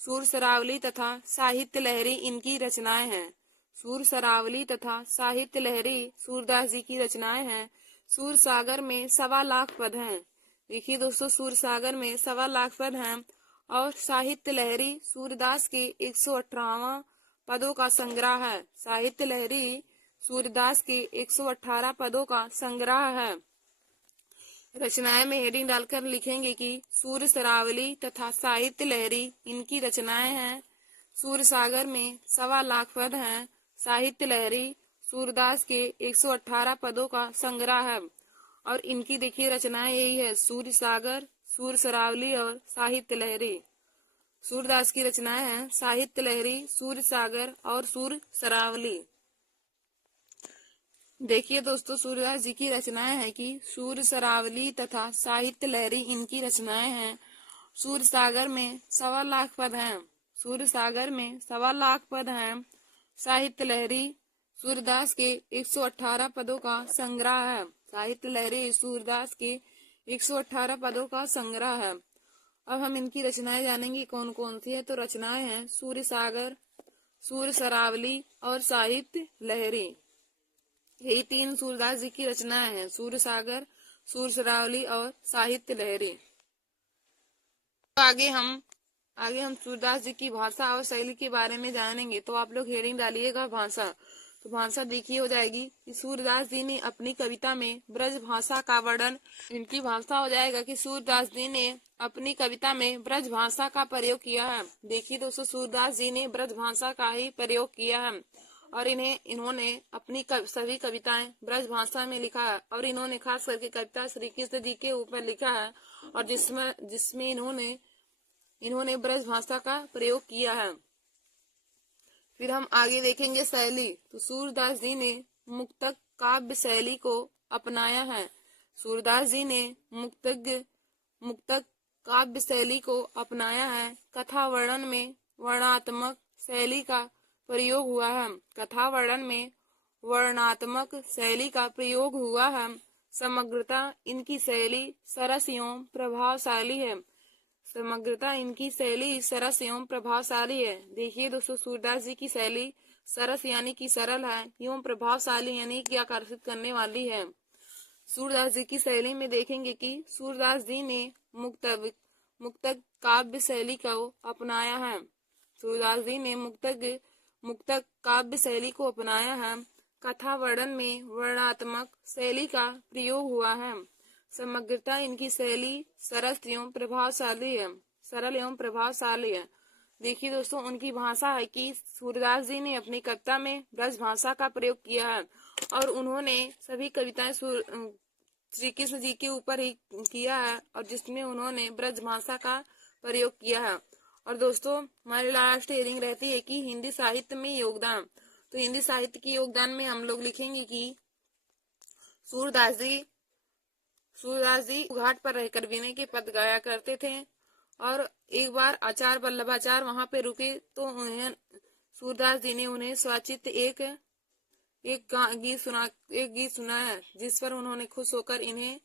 सूर सरावली तथा साहित्य लहरी इनकी रचनाएं हैं। सूर सरावली तथा साहित्य लहरी सूरदास जी की रचनाएं हैं। सूर सागर में 1.25 लाख पद हैं। देखिए दोस्तों, सूर सागर में 1.25 लाख पद हैं। और साहित्य लहरी सूरदास के 118 पदों का संग्रह है। साहित्य लहरी सूरदास के 118 पदों का संग्रह है। रचनाएं में हेडिंग डालकर लिखेंगे कि सूर सरावली तथा साहित्य लहरी इनकी रचनाएं हैं। सूर सागर में 1.25 लाख पद हैं। साहित्य लहरी सूरदास के 118 पदों का संग्रह है। और इनकी देखिए रचनाएं यही है, सूर सागर, सूर सरावली और साहित्य लहरी। सूरदास की रचनाएं हैं साहित्य लहरी, सूर सागर और सूर सरावली। देखिए दोस्तों, सूरदास जी की रचनाएं हैं कि सूर सरावली तथा साहित्य लहरी इनकी रचनाएं हैं। सूर सागर में 1.25 लाख पद हैं। सूर सागर में 1.25 लाख पद हैं। साहित्य लहरी सूरदास के 118 पदों का संग्रह है। साहित्य लहरी सूरदास के 118 पदों का संग्रह है। अब हम इनकी रचनाएं जानेंगे कौन कौन सी है। तो रचनाएं हैं सूर सागर, सूर सरावली और साहित्य लहरी। यही 3 सूरदास जी की रचनाएं हैं, सूर सागर, सूर सरावली और साहित्य लहरी। तो आगे हम सूरदास जी की भाषा और शैली के बारे में जानेंगे। तो आप लोग हेडिंग डालिएगा भाषा। तो भाषा देखिए हो जाएगी कि सूरदास जी ने अपनी कविता में ब्रज भाषा का वर्णन। इनकी भाषा हो जाएगा कि सूरदास जी ने अपनी कविता में ब्रज भाषा का प्रयोग किया है। देखिए दोस्तों, सूरदास जी ने ब्रज भाषा का ही प्रयोग किया है। और इन्होंने अपनी सभी कविताएं ब्रज भाषा में लिखा है। और इन्होंने खास करके कविता श्री कृष्ण जी के ऊपर लिखा है और जिसमें इन्होंने ब्रज भाषा का प्रयोग किया है। फिर हम आगे देखेंगे शैली। तो सूरदास जी ने मुक्तक काव्य शैली को अपनाया है। सूरदास जी ने मुक्तक काव्य शैली को अपनाया है। कथा वर्णन में वर्णात्मक शैली का प्रयोग हुआ है। कथा वर्णन में वर्णात्मक शैली का प्रयोग हुआ है। समग्रता इनकी शैली सरस एवं प्रभावशाली है। समग्रता इनकी शैली सरस एवं प्रभावशाली है। देखिए दोस्तों, सूरदास जी की शैली सरस यानी कि सरल है एवं प्रभावशाली यानी कि आकर्षित करने वाली है। सूरदास जी की शैली में देखेंगे कि सूरदास जी ने मुक्तक काव्य शैली को अपनाया है। सूरदास जी ने मुक्तक काव्य शैली को अपनाया है। कथा वर्णन में वर्णात्मक शैली का प्रयोग हुआ है। समग्रता इनकी शैली सरस एवं प्रभावशाली है, सरल एवं प्रभावशाली है। देखिए दोस्तों, उनकी भाषा है कि सूरदास जी ने अपनी कविता में ब्रज भाषा का प्रयोग किया है। और उन्होंने सभी कविताएं श्री कृष्ण जी के ऊपर ही किया है और जिसमें उन्होंने ब्रज भाषा का प्रयोग किया है। और दोस्तों, हमारी लास्ट हेडिंग रहती है कि हिंदी साहित्य में योगदान। तो हिंदी साहित्य के योगदान में हम लोग लिखेंगे कि सूरदास जी घाट पर रहकर विनय के पद गाया करते थे। और एक बार आचार्य वल्लभाचार्य वहां पे रुके तो उन्हें सूरदास जी ने उन्हें स्वचित एक गीत सुनाया, जिस पर उन्होंने खुश होकर इन्हें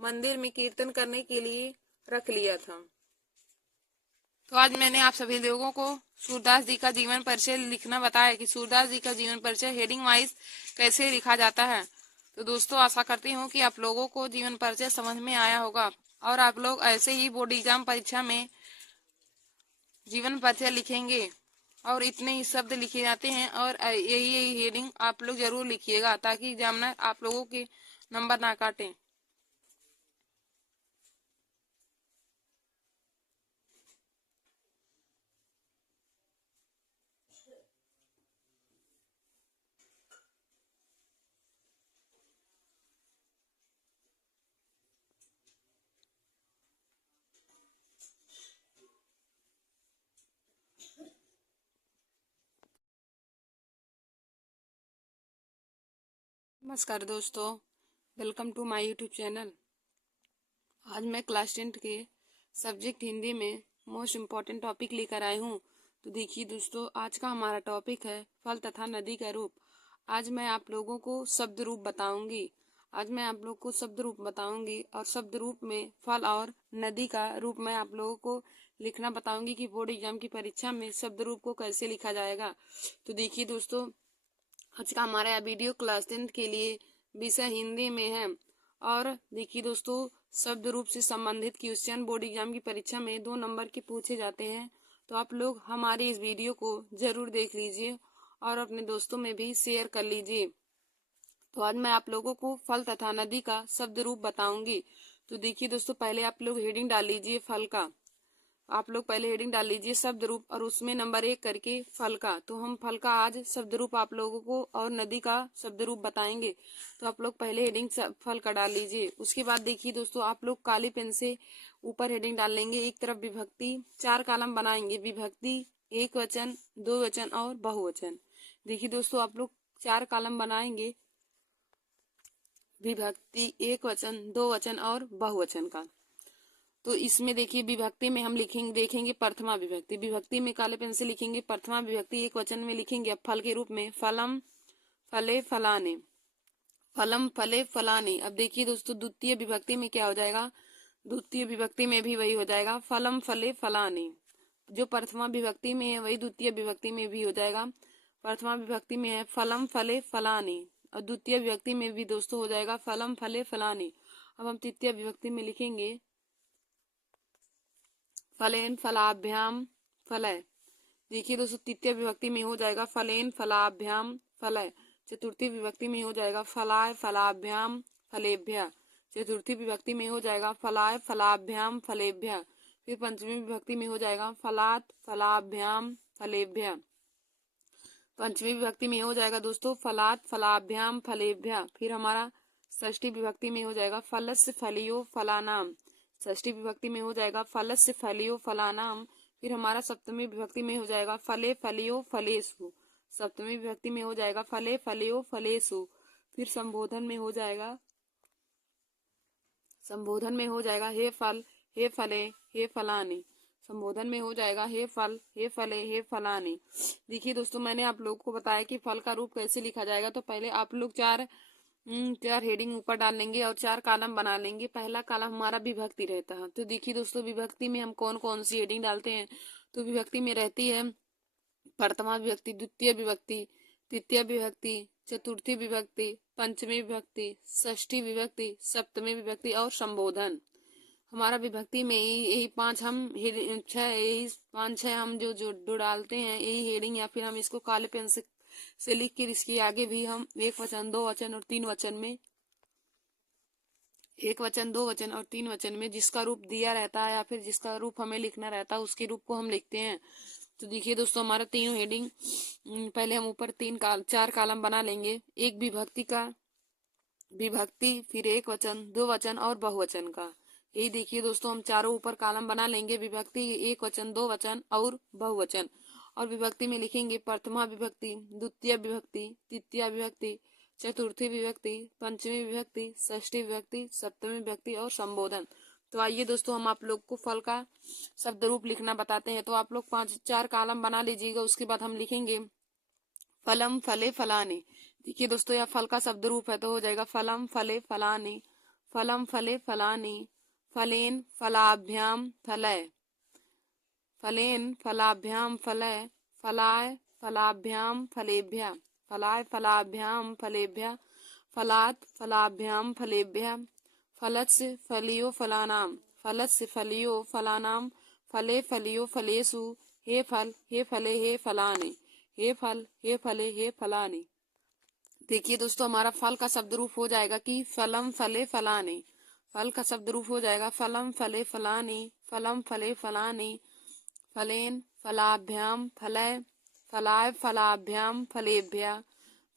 मंदिर में कीर्तन करने के लिए रख लिया था। तो आज मैंने आप सभी लोगों को सूरदास जी का जीवन परिचय लिखना बताया कि सूरदास जी का जीवन परिचय हेडिंग वाइज कैसे लिखा जाता है। तो दोस्तों, आशा करती हूँ कि आप लोगों को जीवन परिचय समझ में आया होगा और आप लोग ऐसे ही बोर्ड एग्जाम परीक्षा में जीवन परिचय लिखेंगे और इतने ही शब्द लिखे जाते हैं और यही हेडिंग आप लोग जरूर लिखिएगा ताकि एग्जामिनर आप लोगों के नंबर ना काटें। नमस्कार दोस्तों, welcome to my YouTube channel. आज मैं क्लास 10 के सब्जेक्ट हिंदी में मोस्ट इम्पॉर्टेंट टॉपिक लेकर आई हूँ। तो देखिए दोस्तों, आज का हमारा टॉपिक है फल तथा नदी का रूप। आज मैं आप लोगों को शब्द रूप बताऊंगी। और शब्द रूप में फल और नदी का रूप मैं आप लोगों को लिखना बताऊंगी कि बोर्ड एग्जाम की परीक्षा में शब्द रूप को कैसे लिखा जाएगा। तो देखिए दोस्तों, आज का हमारा वीडियो क्लास 10 के लिए विषय हिंदी में है। और देखिए दोस्तों, शब्द रूप से संबंधित क्वेश्चन बोर्ड एग्जाम की परीक्षा में 2 नंबर के पूछे जाते हैं। तो आप लोग हमारे इस वीडियो को जरूर देख लीजिए और अपने दोस्तों में भी शेयर कर लीजिए। तो आज मैं आप लोगों को फल तथा नदी का शब्द रूप बताऊंगी। तो देखिए दोस्तों, पहले आप लोग हेडिंग डाल लीजिए फल का। आप लोग पहले हेडिंग डाल लीजिए शब्द रूप और उसमें नंबर 1 करके फल का। तो हम फल का आज शब्द रूप आप लोगों को और नदी का शब्द रूप बताएंगे। तो आप लोग पहले हेडिंग फल का डाल लीजिए। उसके बाद देखिए दोस्तों, आप लोग काली पेन से ऊपर हेडिंग डाल लेंगे। एक तरफ विभक्ति, 4 कॉलम बनाएंगे। विभक्ति, एक वचन, 2 वचन और बहुवचन। देखिए दोस्तों, आप लोग 4 कॉलम बनाएंगे विभक्ति, एक वचन, 2 वचन और बहुवचन का। तो इसमें देखिए विभक्ति में हम देखेंगे प्रथमा विभक्ति। विभक्ति में काले पेन से लिखेंगे प्रथमा विभक्ति, एक वचन में लिखेंगे अब फल के रूप में फलम फले फलाने, फलम फले फलाने। अब देखिए दोस्तों, द्वितीय विभक्ति में क्या हो जाएगा, द्वितीय विभक्ति में भी वही हो जाएगा फलम फले फलाने। जो प्रथमा विभक्ति में है वही द्वितीय विभक्ति में भी हो जाएगा। प्रथमा विभक्ति में है फलम फले फलाने और द्वितीय विभक्ति में भी दोस्तों हो जाएगा फलम फले फलाने। अब हम तृतीय विभक्ति में लिखेंगे फलेन फलाभ्याम फलय। देखिए दोस्तों, तृतीय विभक्ति में हो जाएगा फलेन फलाभ्याम फलय। चतुर्थी विभक्ति में हो जाएगा फलाय फलाभ्याम फलेभ्य। चतुर्थी विभक्ति में हो जाएगा फलाय फलाभ्याम फलेभ्य। फिर पंचमी विभक्ति में हो जाएगा फलात फलाभ्याम फलेभ्य। पंचमी विभक्ति में हो जाएगा दोस्तों फलात फलाभ्याम फलेभ्य। फिर हमारा षष्ठी विभक्ति में हो जाएगा फलस्य फलियो फलानाम। षष्ठी विभक्ति में हो जाएगा फलस्य फलियो फलानाम। फिर हमारा सप्तमी विभक्ति में हो जाएगा फले फलियो फलेसु। सप्तमी विभक्ति में हो जाएगा फले फलियो फलेसु। फिर संबोधन में हो जाएगा हे फल हे फले हे फलाने। संबोधन में हो जाएगा हे फल हे फले हे फलाने। देखिए दोस्तों, मैंने आप लोगों को बताया कि फल का रूप कैसे लिखा जाएगा। तो पहले आप लोग 4 हेडिंग ऊपर डाल लेंगे और 4 कॉलम बना लेंगे। पहला कॉलम हमारा विभक्ति रहता है। तो देखिए दोस्तों, विभक्ति में हम कौन कौन सी हेडिंग डालते हैं। तो विभक्ति में रहती है प्रथमा विभक्ति, द्वितीय विभक्ति, तृतीय विभक्ति, चतुर्थी विभक्ति, पंचमी विभक्ति, षष्ठी विभक्ति, सप्तमी विभक्ति और संबोधन। हमारा विभक्ति में यही 5 हम जो डालते हैं यही हेडिंग, या फिर हम इसको काले पेन से लिख कर इसके आगे भी हम एक वचन, 2 वचन और 3 वचन में, एक वचन, 2 वचन और 3 वचन में जिसका रूप दिया रहता है या फिर जिसका रूप हमें लिखना रहता है उसके रूप को हम लिखते हैं। तो देखिए दोस्तों, हमारा तीनों हेडिंग पहले हम ऊपर 4 कॉलम बना लेंगे। एक विभक्ति का, विभक्ति, फिर एक वचन, 2 वचन और बहुवचन का। यही देखिए दोस्तों, हम चारों ऊपर कॉलम बना लेंगे विभक्ति, एक वचन, 2 वचन और बहुवचन। और विभक्ति में लिखेंगे प्रथमा विभक्ति, द्वितीय विभक्ति, तृतीय विभक्ति, चतुर्थी विभक्ति, पंचमी विभक्ति, षष्ठी विभक्ति, सप्तमी विभक्ति और संबोधन। तो आइए दोस्तों हम आप लोग को फल का शब्द रूप लिखना बताते हैं। तो आप लोग 5-4 कॉलम बना लीजिएगा। उसके बाद हम लिखेंगे फलम फले फलाने। देखिए दोस्तों यह फल का शब्द रूप है तो हो जाएगा फलम फले फलाने, फलम फले फलाने, फलेन फलाभ्याम फलय, फलेन फलाभ्याम फलय, फलाय फलाभ्याम फलेभ्यः, फलाय फलाभ्याम फलेभ्यः, फलात् फलाभ्याम फलेभ्यः, फलस्य फलियो फलानाम, फलस्य फलियो फलानाम, फले फलियो फलेषु, हे फल हे फले हे फलाने, हे फल हे फले हे फलाने। देखिए दोस्तों हमारा फल का शब्द रूप हो जाएगा कि फलम फले फलाने। फल का शब्द रूप हो जाएगा फलम फले फलाने, फलम फले फलाने, फलेन फलाभ्याम फलय, फलाय फलाभ्याम फलेभ्यः,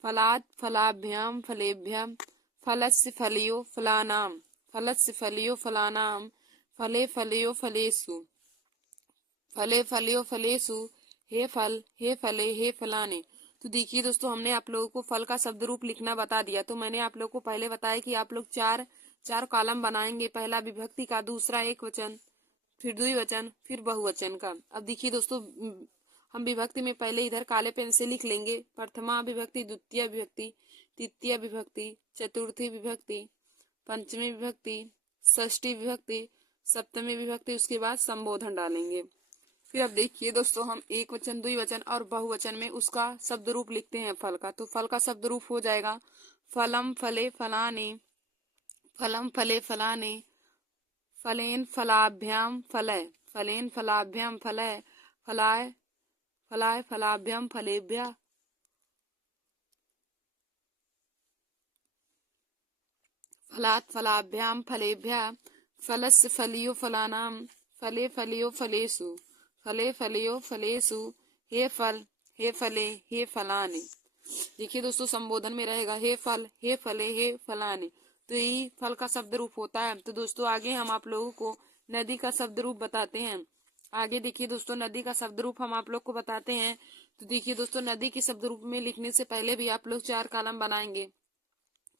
फलात् फलाभ्याम फलेभ्यः, फलस्य फलियो फलानाम, फलस्य फलियो फलानाम, फले फलियो फलेषु, फले फलियो फलेषु, हे फल हे फले हे फलाने। तो देखिए दोस्तों हमने आप लोगों को फल का शब्द रूप लिखना बता दिया। तो मैंने आप लोगों को पहले बताया कि आप लोग चार कॉलम बनाएंगे। पहला विभक्ति का, दूसरा एक वचन, फिर द्विवचन, फिर बहुवचन का। अब देखिए दोस्तों हम विभक्ति में पहले इधर काले पेन से लिख लेंगे प्रथमा विभक्ति, द्वितीय विभक्ति, तृतीय विभक्ति, चतुर्थी विभक्ति, पंचमी विभक्ति, षष्ठी विभक्ति, सप्तमी विभक्ति, उसके बाद संबोधन डालेंगे। फिर अब देखिए दोस्तों हम एक वचन, द्विवचन और बहुवचन में उसका शब्द रूप लिखते हैं फल का। तो फल का शब्द रूप हो जाएगा फलम फले फलाने, फलम फले फलाने, फलेन फलाभ्याम फलय, फलेन फलाभ्याम फलय, फलाय फलाय फलाभ्याम फलेभ्यः, फलात् फलाभ्याम फलेभ्यः, फलस्य फलियो फलानाम, फले फलियो फलेषु, फले फलियो फलेषु, हे फल हे फले हे फलाने। देखिए दोस्तों संबोधन में रहेगा हे फल हे फले हे फलाने। तो यही फल का शब्द रूप होता है। तो दोस्तों आगे हम आप लोगों को नदी का शब्द रूप बताते हैं। आगे देखिए दोस्तों नदी का शब्द रूप हम आप लोग को बताते हैं। तो देखिए दोस्तों नदी के शब्द रूप में लिखने से पहले भी आप लोग 4 कॉलम बनाएंगे।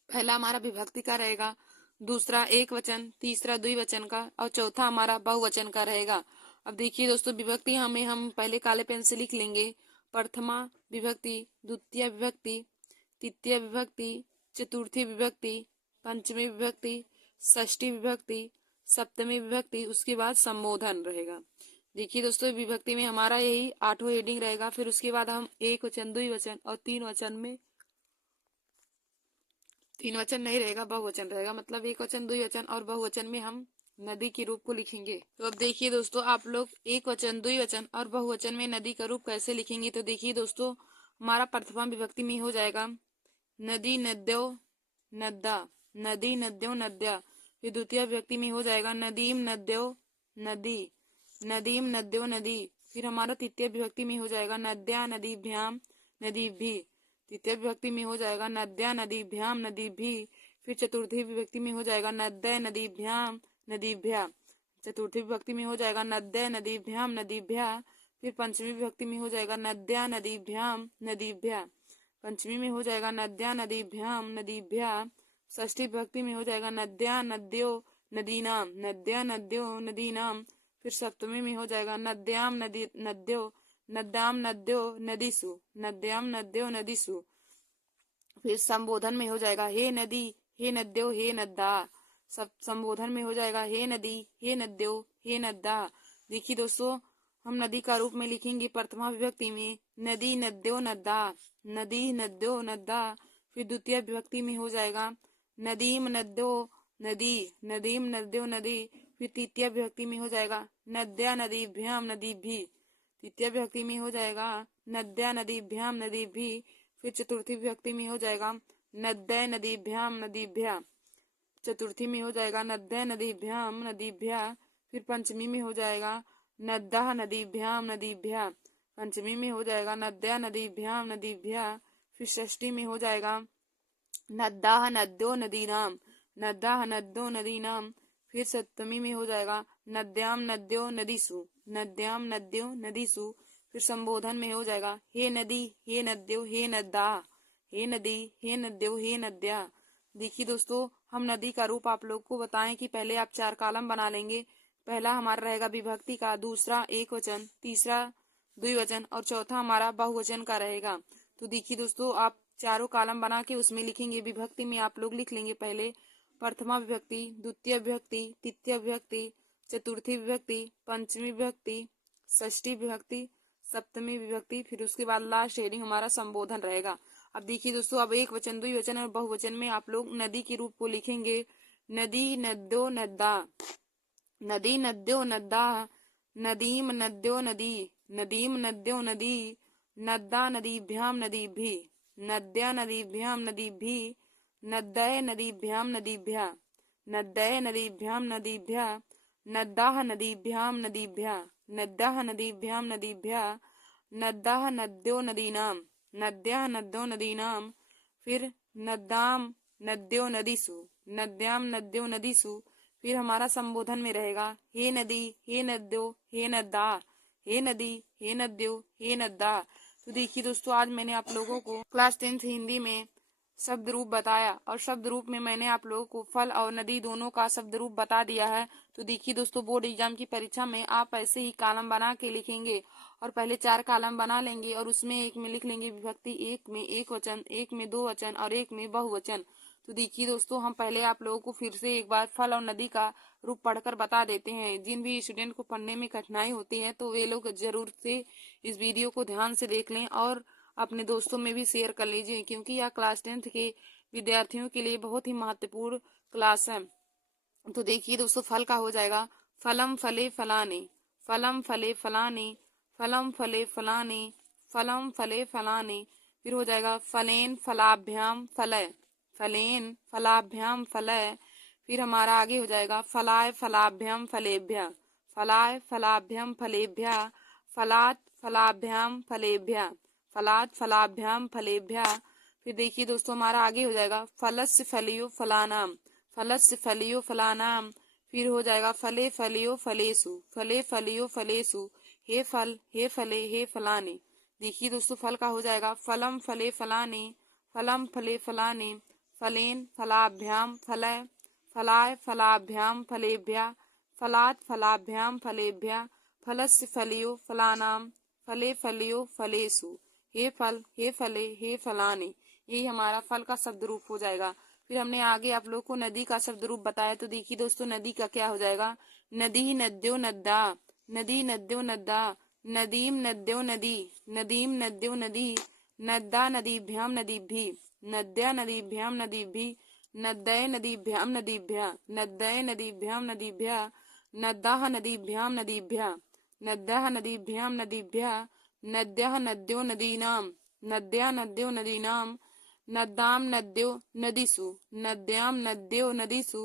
पहला हमारा विभक्ति का रहेगा, दूसरा एक वचन, तीसरा द्विवचन का और चौथा हमारा बहुवचन का रहेगा। अब देखिए दोस्तों विभक्ति हम पहले काले पेन से लिख लेंगे प्रथमा विभक्ति, द्वितीय विभक्ति, तृतीय विभक्ति, चतुर्थी विभक्ति, पंचमी विभक्ति, षष्ठी विभक्ति, सप्तमी विभक्ति, उसके बाद संबोधन रहेगा। देखिए दोस्तों विभक्ति में हमारा यही 8 हेडिंग रहेगा। फिर उसके बाद हम एक वचन, द्विवचन और तीन वचन नहीं रहेगा, बहुवचन रहेगा। मतलब एक वचन, द्विवचन और बहुवचन में हम नदी के रूप को लिखेंगे। तो अब देखिए दोस्तों आप लोग एक वचन, द्विवचन और बहुवचन में नदी का रूप कैसे लिखेंगे। तो देखिए दोस्तों हमारा प्रथमा विभक्ति में हो जाएगा नदी नद्यो नद्दा, नदी नद्यो नद्या। फिर द्वितीय विभक्ति में हो जाएगा नदीम नद्यो नदी, नदीम नद्यो नदी। फिर हमारा तृतीय विभक्ति में हो जाएगा नद्या नदीभ्याम नदीभि, तृतीय विभक्ति में हो जाएगा नद्या नदीभ्याम नदीभि। फिर चतुर्थी विभक्ति में हो जाएगा नद्य नदीभ्याम नदीभ्या, चतुर्थी विभक्ति में हो जाएगा नद्य नदीभ्याम नदीभ्या। फिर पंचमी विभक्ति में हो जाएगा नद्या नदीभ्याम नदीभ्या, पंचमी में हो जाएगा नद्या नदीभ्याम नदीभ्या। षष्ठी विभक्ति में हो जाएगा नद्या नद्यो नदीनाम, नद्या नद्यो नदीनाम। फिर सप्तमी में हो जाएगा नद्याम नदी नद्यो, नद्याम नद्यो नदीसु, नद्याम नद्यो नदीसु। फिर संबोधन में हो जाएगा हे नदी हे नद्यो हे नद्दा, सब संबोधन में हो जाएगा हे नदी हे नद्यो हे नद्दा। देखिए दोस्तों हम नदी का रूप में लिखेंगे प्रथमा विभक्ति में नदी नद्यो नद्दा, नदी नद्यो नद्दा। फिर द्वितीय विभक्ति में हो जाएगा नदीम नद्यो नदी, नदीम नद्यो नदी। फिर तृतीय विभक्ति में हो जाएगा नद्या नदीभ्याम नदीभि, तृतीय विभक्ति में हो जाएगा नद्या नदीभ्याम नदीभि। फिर चतुर्थी विभक्ति में हो जाएगा नद्य नदीभ्याम नदीभ्या, चतुर्थी में हो जाएगा नद्य नदीभ्याम नदीभ्या। फिर पंचमी में हो जाएगा नद्दा नदीभ्याम नदीभ्या, पंचमी में हो जाएगा नद्या नदीभ्याम नदीभ्या। फिर षष्ठी में हो जाएगा नद्दा नद्यो नदीनाम, नद्दा नद्यो नदीनाम। फिर सप्तमी में हो जाएगा नद्याम नद्यो नदीसु, नद्याम नद्यो नदीसु। फिर संबोधन में हो जाएगा हे नदी, हे नद्यो, हे नद्दा, हे नदी, हे नद्यो, हे नद्या। देखिए दोस्तों, हम नदी का रूप आप लोग को बताएं कि पहले आप 4 कॉलम बना लेंगे। पहला हमारा रहेगा विभक्ति का, दूसरा एक वचन, तीसरा द्विवचन और चौथा हमारा बहुवचन का रहेगा। तो देखिए दोस्तों, आप चारों कॉलम बना के उसमें लिखेंगे। विभक्ति में आप लोग लिख लेंगे पहले प्रथमा विभक्ति, द्वितीय विभक्ति, तृतीय विभक्ति, चतुर्थी विभक्ति, पंचमी विभक्ति, षष्ठी विभक्ति, सप्तमी विभक्ति, फिर उसके बाद लास्ट हेडिंग हमारा संबोधन रहेगा। अब देखिए दोस्तों, अब एक वचन, द्विवचन और बहुवचन में आप लोग नदी के रूप को लिखेंगे। नदी, नद्यो, नद्दा, नदी, नद्यो, नद्दा, नदीम, नद्यो, नदी, नदीम, नद्यो, नदी, नद्दा, नदीभ्याम, नदीभिः, नद्या, नदीभ्याम, नदीभिः, नद्दय, नदीभ्याम, नदीभ्यः, नद्दय, नदीभ्याम, नदीभ्यः, नद्दाः, नदीभ्याम, नदीभ्यः, नद्दाः, नदीभ्याम, नदीभ्यः, नद्दाः, नद्यो, नदीनां, नद्याः, नद्यो, नदीनां, फिर नद्दाम, नद्यो, नदीसु, नद्याम, नद्यो, नदीसु। फिर हमारा संबोधन में रहेगा हे नदी, हे नद्यो, हे नद्दा, हे नदी, हे नद्यो, हे नद्दा। तो देखिए दोस्तों, आज मैंने आप लोगों को क्लास 10 हिंदी में शब्द रूप बताया और शब्द रूप में मैंने आप लोगों को फल और नदी दोनों का शब्द रूप बता दिया है। तो देखिए दोस्तों, बोर्ड एग्जाम की परीक्षा में आप ऐसे ही कॉलम बना के लिखेंगे और पहले 4 कॉलम बना लेंगे और उसमें एक में लिख लेंगे विभक्ति, एक में एक वचन, एक में दो वचन और एक में बहुवचन। तो देखिए दोस्तों, हम पहले आप लोगों को फिर से एक बार फल और नदी का रूप पढ़कर बता देते हैं। जिन भी स्टूडेंट को पढ़ने में कठिनाई होती है तो वे लोग जरूर से इस वीडियो को ध्यान से देख लें और अपने दोस्तों में भी शेयर कर लीजिए, क्योंकि यह क्लास 10 के विद्यार्थियों के लिए बहुत ही महत्वपूर्ण क्लास है। तो देखिए दोस्तों, फल का हो जाएगा फलम फले फलाने, फलम फले फलाने, फलम फले फलाने, फलम फले फलाने। फिर हो जाएगा फलेन फलाभ्याम फलय, फलेन फलाभ्याम फलय। फिर हमारा आगे हो जाएगा फलाय फलाभ्याम फलेभ्य, फलाय फलाभ्याम फलेभ्य, फलात फलाभ्याम फलेभ्य, फलात फलाभ्याम फलेभ्य। फिर देखिए दोस्तों, हमारा आगे हो जाएगा फलस्य फलियो फलानाम, फलस्य फलियो फलानाम। फिर हो जाएगा फले फलियो फलेसु, फले फलियो फलेसु, हे फल, हे फले, हे फलाने। देखिए दोस्तों, फल का हो जाएगा फलम फले फलाने, फलम फले फलाने, फलेन फलाभ्याम फलय, फलाय फलाभ्याम फलेभ्य, फलात फलाभ्याम फलेभ्य, फलस्य फलियो फलानाम, फले फलियो फलेसु, हे फल, हे फले, हे फलाने। यही हमारा फल का शब्द रूप हो जाएगा। फिर हमने आगे आप लोग को नदी का शब्द रूप बताया। तो देखिए दोस्तों, नदी का क्या हो जाएगा नदी, नद्यो, नद्दा, नदी, नद्यो, नद्दा, नदीम, नद्यो, नदी, नदीम, नद्यो, नदी, नद्दा, नदीभ्याम, नदीभिः, नद्या, नदीभ्याम, नदीभिः, नद्दय, नदीभ्याम, नदीभ्यः, नद्दय, नदीभ्याम, नदीभ्यः, नद्दाः, नदीभ्याम, नदीभ्यः, नद्दाः, नदीभ्याम, नदीभ्यः, नद्याः, नद्यो, नदीनां, नद्या, नद्यो, नदीनां, नद्दाम, नद्यो, नदीसु, नद्याम, नद्यो, नदीसु,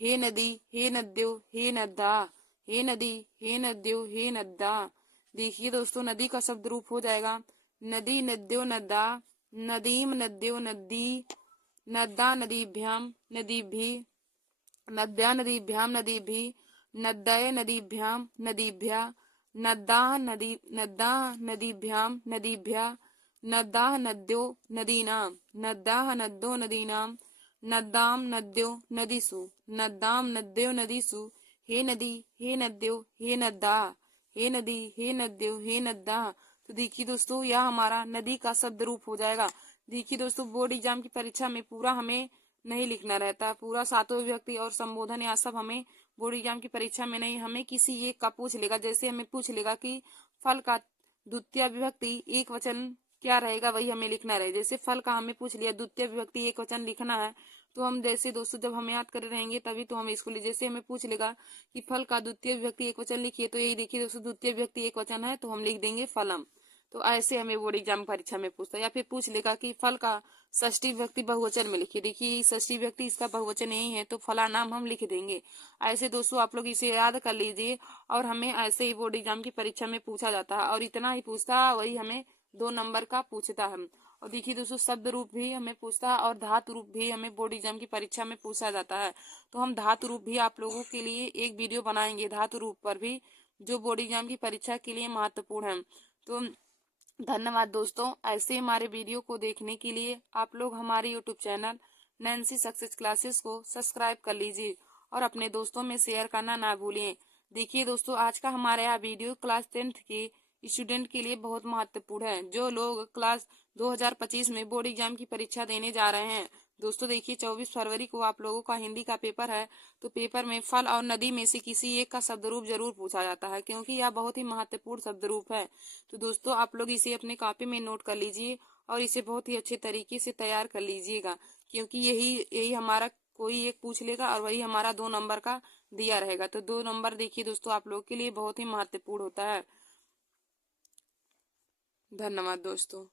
हे नदी, हे नद्यो, हे नद्दा, हे नदी, हे नद्यो, हे नद्दा। देखिए दोस्तों, नदी का शब्द रूप हो जाएगा नदी, नद्यो, नद्दा, नदीम, नद्यो, नदी, नद्दा, नदीभ्याम, नदीभिः, नद्या, नदीभ्याम, नदीभिः, नद्दय, नदीभ्याम, नदीभ्यः, नद्दाः, नदीभ्याम, नदीभ्यः, नद्दाः, नद्यो, नदीनां, नद्दाः, नद्यो, नदीनां, नद्दाम, नद्यो, नदीसु, नद्दाम, नद्यो, नदीसु, हे नदी, हे नद्यो, हे नद्दा, हे नदी, हे नद्यो, हे नद्दा। तो देखिए दोस्तों, यह हमारा नदी का शब्द रूप हो जाएगा। देखिए दोस्तों, बोर्ड एग्जाम की परीक्षा में पूरा हमें नहीं लिखना रहता, पूरा सातों विभक्ति और संबोधन या सब हमें बोर्ड एग्जाम की परीक्षा में नहीं, हमें किसी एक का पूछ लेगा। जैसे हमें पूछ लेगा कि फल का द्वितीय विभक्ति एक वचन क्या रहेगा, वही हमें लिखना रहे। जैसे फल का हमें पूछ लिया द्वितीय विभक्ति एक वचन लिखना है, तो हम जैसे दोस्तों जब हम याद कर रहेंगे तभी तो हम इसको जैसे हमें पूछ लेगा कि फल का द्वितीय विभक्ति एक वचन लिखिए, तो यही देखिए दोस्तों, द्वितीय विभक्ति एक वचन है तो हम लिख देंगे फलम। तो ऐसे हमें बोर्ड एग्जाम परीक्षा में पूछता है। या फिर पूछ लेगा कि फल का षष्ठी विभक्ति बहुवचन में लिखिए, देखिए षष्ठी विभक्ति इसका बहुवचन यही है तो फला नाम हम लिख देंगे। ऐसे दोस्तों आप लोग इसे याद कर लीजिए और हमें ऐसे ही बोर्ड एग्जाम की परीक्षा में पूछा जाता है और इतना ही पूछता है, वही हमें 2 नंबर का पूछता है। और देखिए दोस्तों, शब्द रूप भी हमें पूछता है और धातु रूप भी हमें बोर्ड एग्जाम की परीक्षा में पूछा जाता है। तो हम धातु रूप भी आप लोगों के लिए एक वीडियो बनाएंगे धातु रूप पर भी, जो बोर्ड एग्जाम की परीक्षा के लिए महत्वपूर्ण है। तो धन्यवाद दोस्तों। ऐसे हमारे वीडियो को देखने के लिए आप लोग हमारे YouTube channel Nancy success classes को सब्सक्राइब कर लीजिए और अपने दोस्तों में शेयर करना ना भूलिए। देखिए दोस्तों, आज का हमारा यह वीडियो क्लास 10th के स्टूडेंट के लिए बहुत महत्वपूर्ण है, जो लोग क्लास 2025 में बोर्ड एग्जाम की परीक्षा देने जा रहे हैं। दोस्तों देखिए, 24 फरवरी को आप लोगों का हिंदी का पेपर है, तो पेपर में फल और नदी में से किसी एक का शब्द रूप जरूर पूछा जाता है, क्योंकि यह बहुत ही महत्वपूर्ण शब्द रूप है। तो दोस्तों आप लोग इसे अपने कॉपी में नोट कर लीजिए और इसे बहुत ही अच्छे तरीके से तैयार कर लीजिएगा, क्योंकि यही यही हमारा कोई एक पूछ लेगा और वही हमारा 2 नंबर का दिया रहेगा। तो 2 नंबर देखिए दोस्तों आप लोग के लिए बहुत ही महत्वपूर्ण होता है। धन्यवाद दोस्तों।